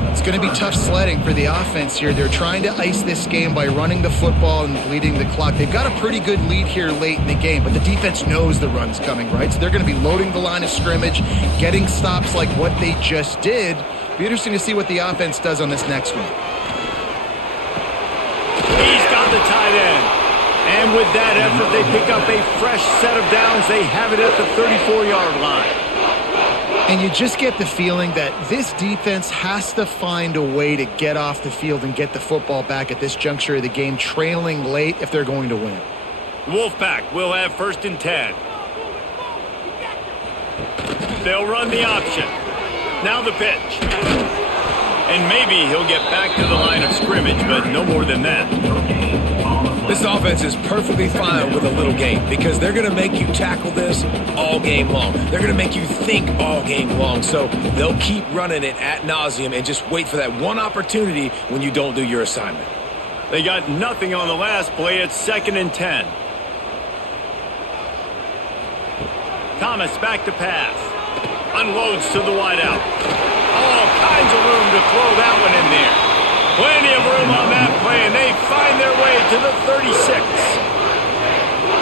It's going to be tough sledding for the offense here. They're trying to ice this game by running the football and bleeding the clock. They've got a pretty good lead here late in the game, but the defense knows the run's coming, right? So they're going to be loading the line of scrimmage, getting stops like what they just did. Be interesting to see what the offense does on this next one. He's got the tight end. And with that effort, they pick up a fresh set of downs. They have it at the 34-yard line. And you just get the feeling that this defense has to find a way to get off the field and get the football back at this juncture of the game, trailing late if they're going to win. Wolfpack will have 1st and 10. They'll run the option. Now the pitch. And maybe he'll get back to the line of scrimmage, but no more than that. This offense is perfectly fine with a little game because they're going to make you tackle this all game long. They're going to make you think all game long. So they'll keep running it ad nauseum and just wait for that one opportunity when you don't do your assignment. They got nothing on the last play. It's 2nd and 10. Thomas back to pass. Unloads to the wideout. All kinds of room to throw that one in there. Plenty of room on that play, and they find their way to the 36.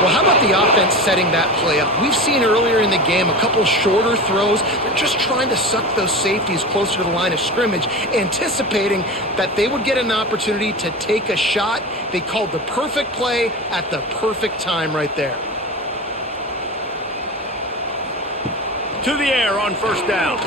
Well, how about the offense setting that play up? We've seen earlier in the game a couple shorter throws. They're just trying to suck those safeties closer to the line of scrimmage, anticipating that they would get an opportunity to take a shot. They called the perfect play at the perfect time right there. To the air on first down.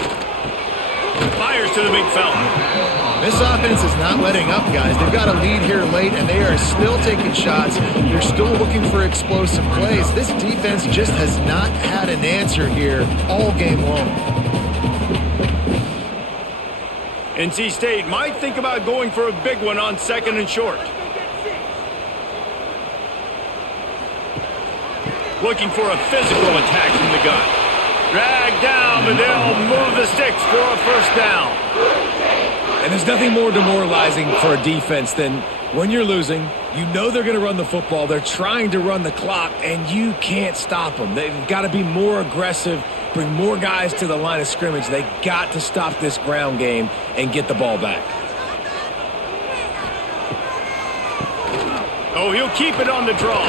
Fires to the big fella. This offense is not letting up, guys. They've got a lead here late, and they are still taking shots. They're still looking for explosive plays. This defense just has not had an answer here all game long. NC State might think about going for a big one on 2nd and short. Looking for a physical attack from the gun. Drag down, but they'll move the sticks for a first down. And there's nothing more demoralizing for a defense than when you're losing, you know they're going to run the football, they're trying to run the clock, and you can't stop them. They've got to be more aggressive, bring more guys to the line of scrimmage. They got to stop this ground game and get the ball back. Oh, he'll keep it on the draw.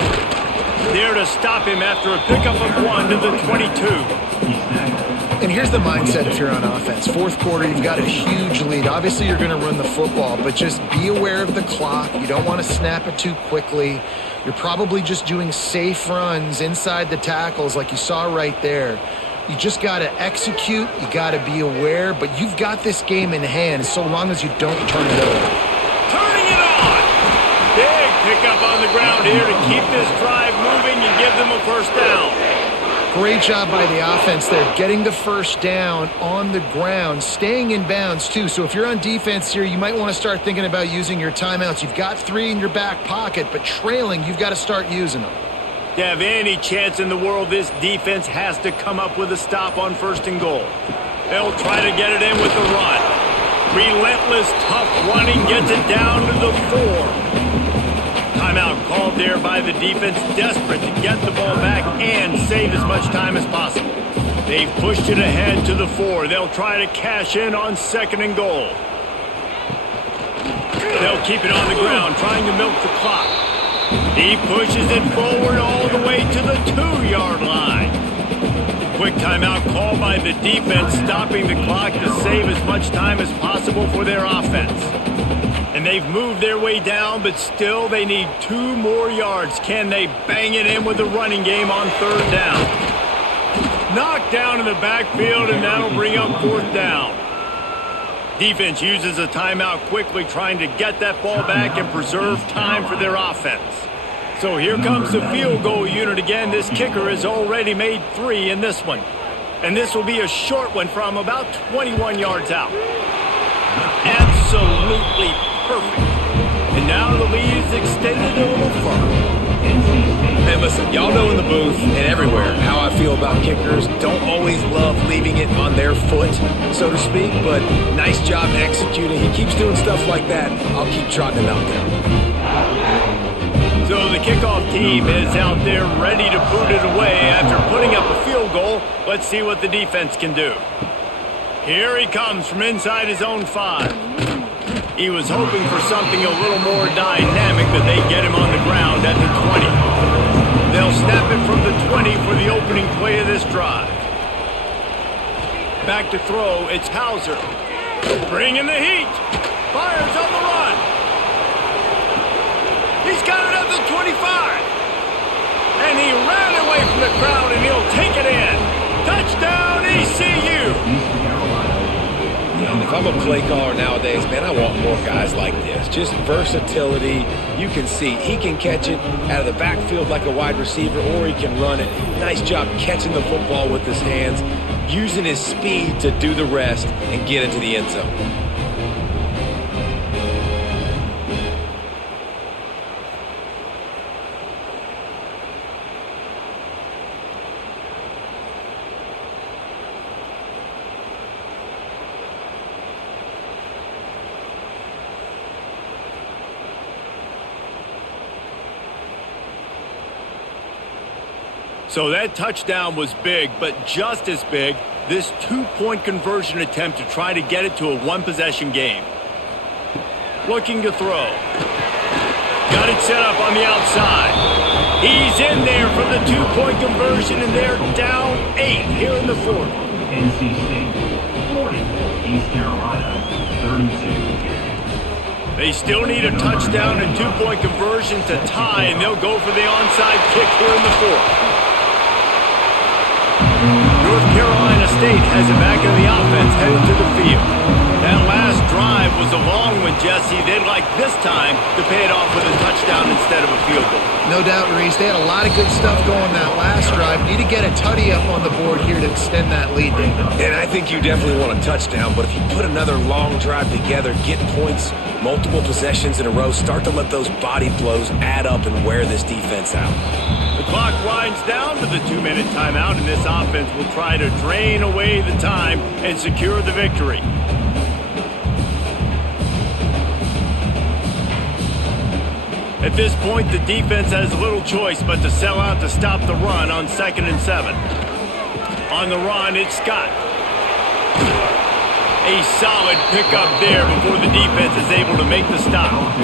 There to stop him after a pickup of 1 to the 22. And here's the mindset if you're on offense. Fourth quarter, you've got a huge lead. Obviously, you're going to run the football, but just be aware of the clock. You don't want to snap it too quickly. You're probably just doing safe runs inside the tackles like you saw right there. You just got to execute. You got to be aware, but you've got this game in hand so long as you don't turn it over. Turning it on! Big pickup on the ground here to keep this drive moving and give them a first down. Great job by the offense there, getting the first down on the ground, staying in bounds too. So if you're on defense here, you might want to start thinking about using your timeouts. You've got 3 in your back pocket, but trailing, you've got to start using them. To have any chance in the world, this defense has to come up with a stop on 1st and goal. They'll try to get it in with the run. Relentless, tough running gets it down to the 4. Timeout called there by the defense, desperate to get the ball back and save as much time as possible. They've pushed it ahead to the 4. They'll try to cash in on 2nd and goal. They'll keep it on the ground, trying to milk the clock. He pushes it forward all the way to the 2-yard line. Quick timeout called by the defense, stopping the clock to save as much time as possible for their offense. And they've moved their way down, but still they need 2 more yards. Can they bang it in with the running game on 3rd down? Knocked down in the backfield, and that'll bring up 4th down. Defense uses a timeout quickly, trying to get that ball back and preserve time for their offense. So here comes the field goal unit again. This kicker has already made 3 in this one. And this will be a short one from about 21 yards out. Absolutely perfect. And now the lead is extended a little further. And listen, y'all know in the booth and everywhere how I feel about kickers. Don't always love leaving it on their foot, so to speak, but nice job executing. He keeps doing stuff like that. I'll keep trotting him out there. So the kickoff team is out there ready to boot it away after putting up a field goal. Let's see what the defense can do. Here he comes from inside his own 5. He was hoping for something a little more dynamic, but they get him on the ground at the 20. They'll snap it from the 20 for the opening play of this drive. Back to throw, it's Hauser. Bringing the heat. Fires on the run. He's got it at the 25. And he ran away from the crowd, and he'll take it in. Touchdown, ECU. And if I'm a play caller nowadays, man, I want more guys like this. Just versatility. You can see he can catch it out of the backfield like a wide receiver, or he can run it. Nice job catching the football with his hands, using his speed to do the rest and get into the end zone. So that touchdown was big, but just as big, this 2-point conversion attempt to try to get it to a 1-possession game. Looking to throw. Got it set up on the outside. He's in there from the two-point conversion, and they're down 8 here in the fourth. NC State 40, East Carolina 32. They still need a touchdown and two-point conversion to tie, and they'll go for the onside kick here in the fourth. North Carolina State has it back in the offense, headed to the field. That last drive was a long one, Jesse. They'd like this time to pay it off with a touchdown instead of a field goal. No doubt, Reese. They had a lot of good stuff going that last drive. Need to get a tutty up on the board here to extend that lead, David. And I think you definitely want a touchdown, but if you put another long drive together, get points, multiple possessions in a row, start to let those body blows add up and wear this defense out. The clock winds down to the 2-minute timeout, and this offense will try to drain away the time and secure the victory. At this point, the defense has little choice but to sell out to stop the run on 2nd and 7. On the run, it's Scott. A solid pickup there before the defense is able to make the stop.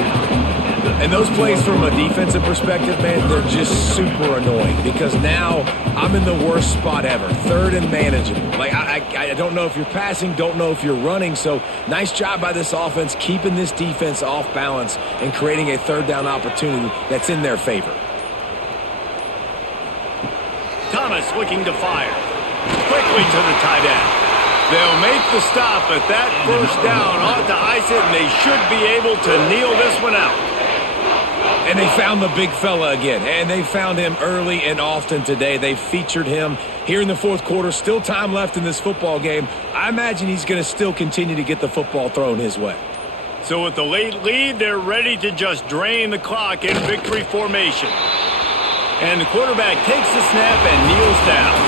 And those plays from a defensive perspective, man, they're just super annoying because now I'm in the worst spot ever. 3rd and manageable. Like, I don't know if you're passing, don't know if you're running. So nice job by this offense keeping this defense off balance and creating a 3rd down opportunity that's in their favor. Thomas looking to fire. Quickly to the tight end. They'll make the stop, but that first down ought to ice it, and they should be able to kneel this one out. And they found the big fella again, and they found him early and often today. They featured him here in the fourth quarter. Still time left in this football game. I imagine he's going to still continue to get the football thrown his way. So with the late lead, they're ready to just drain the clock in victory formation. And the quarterback takes the snap and kneels down.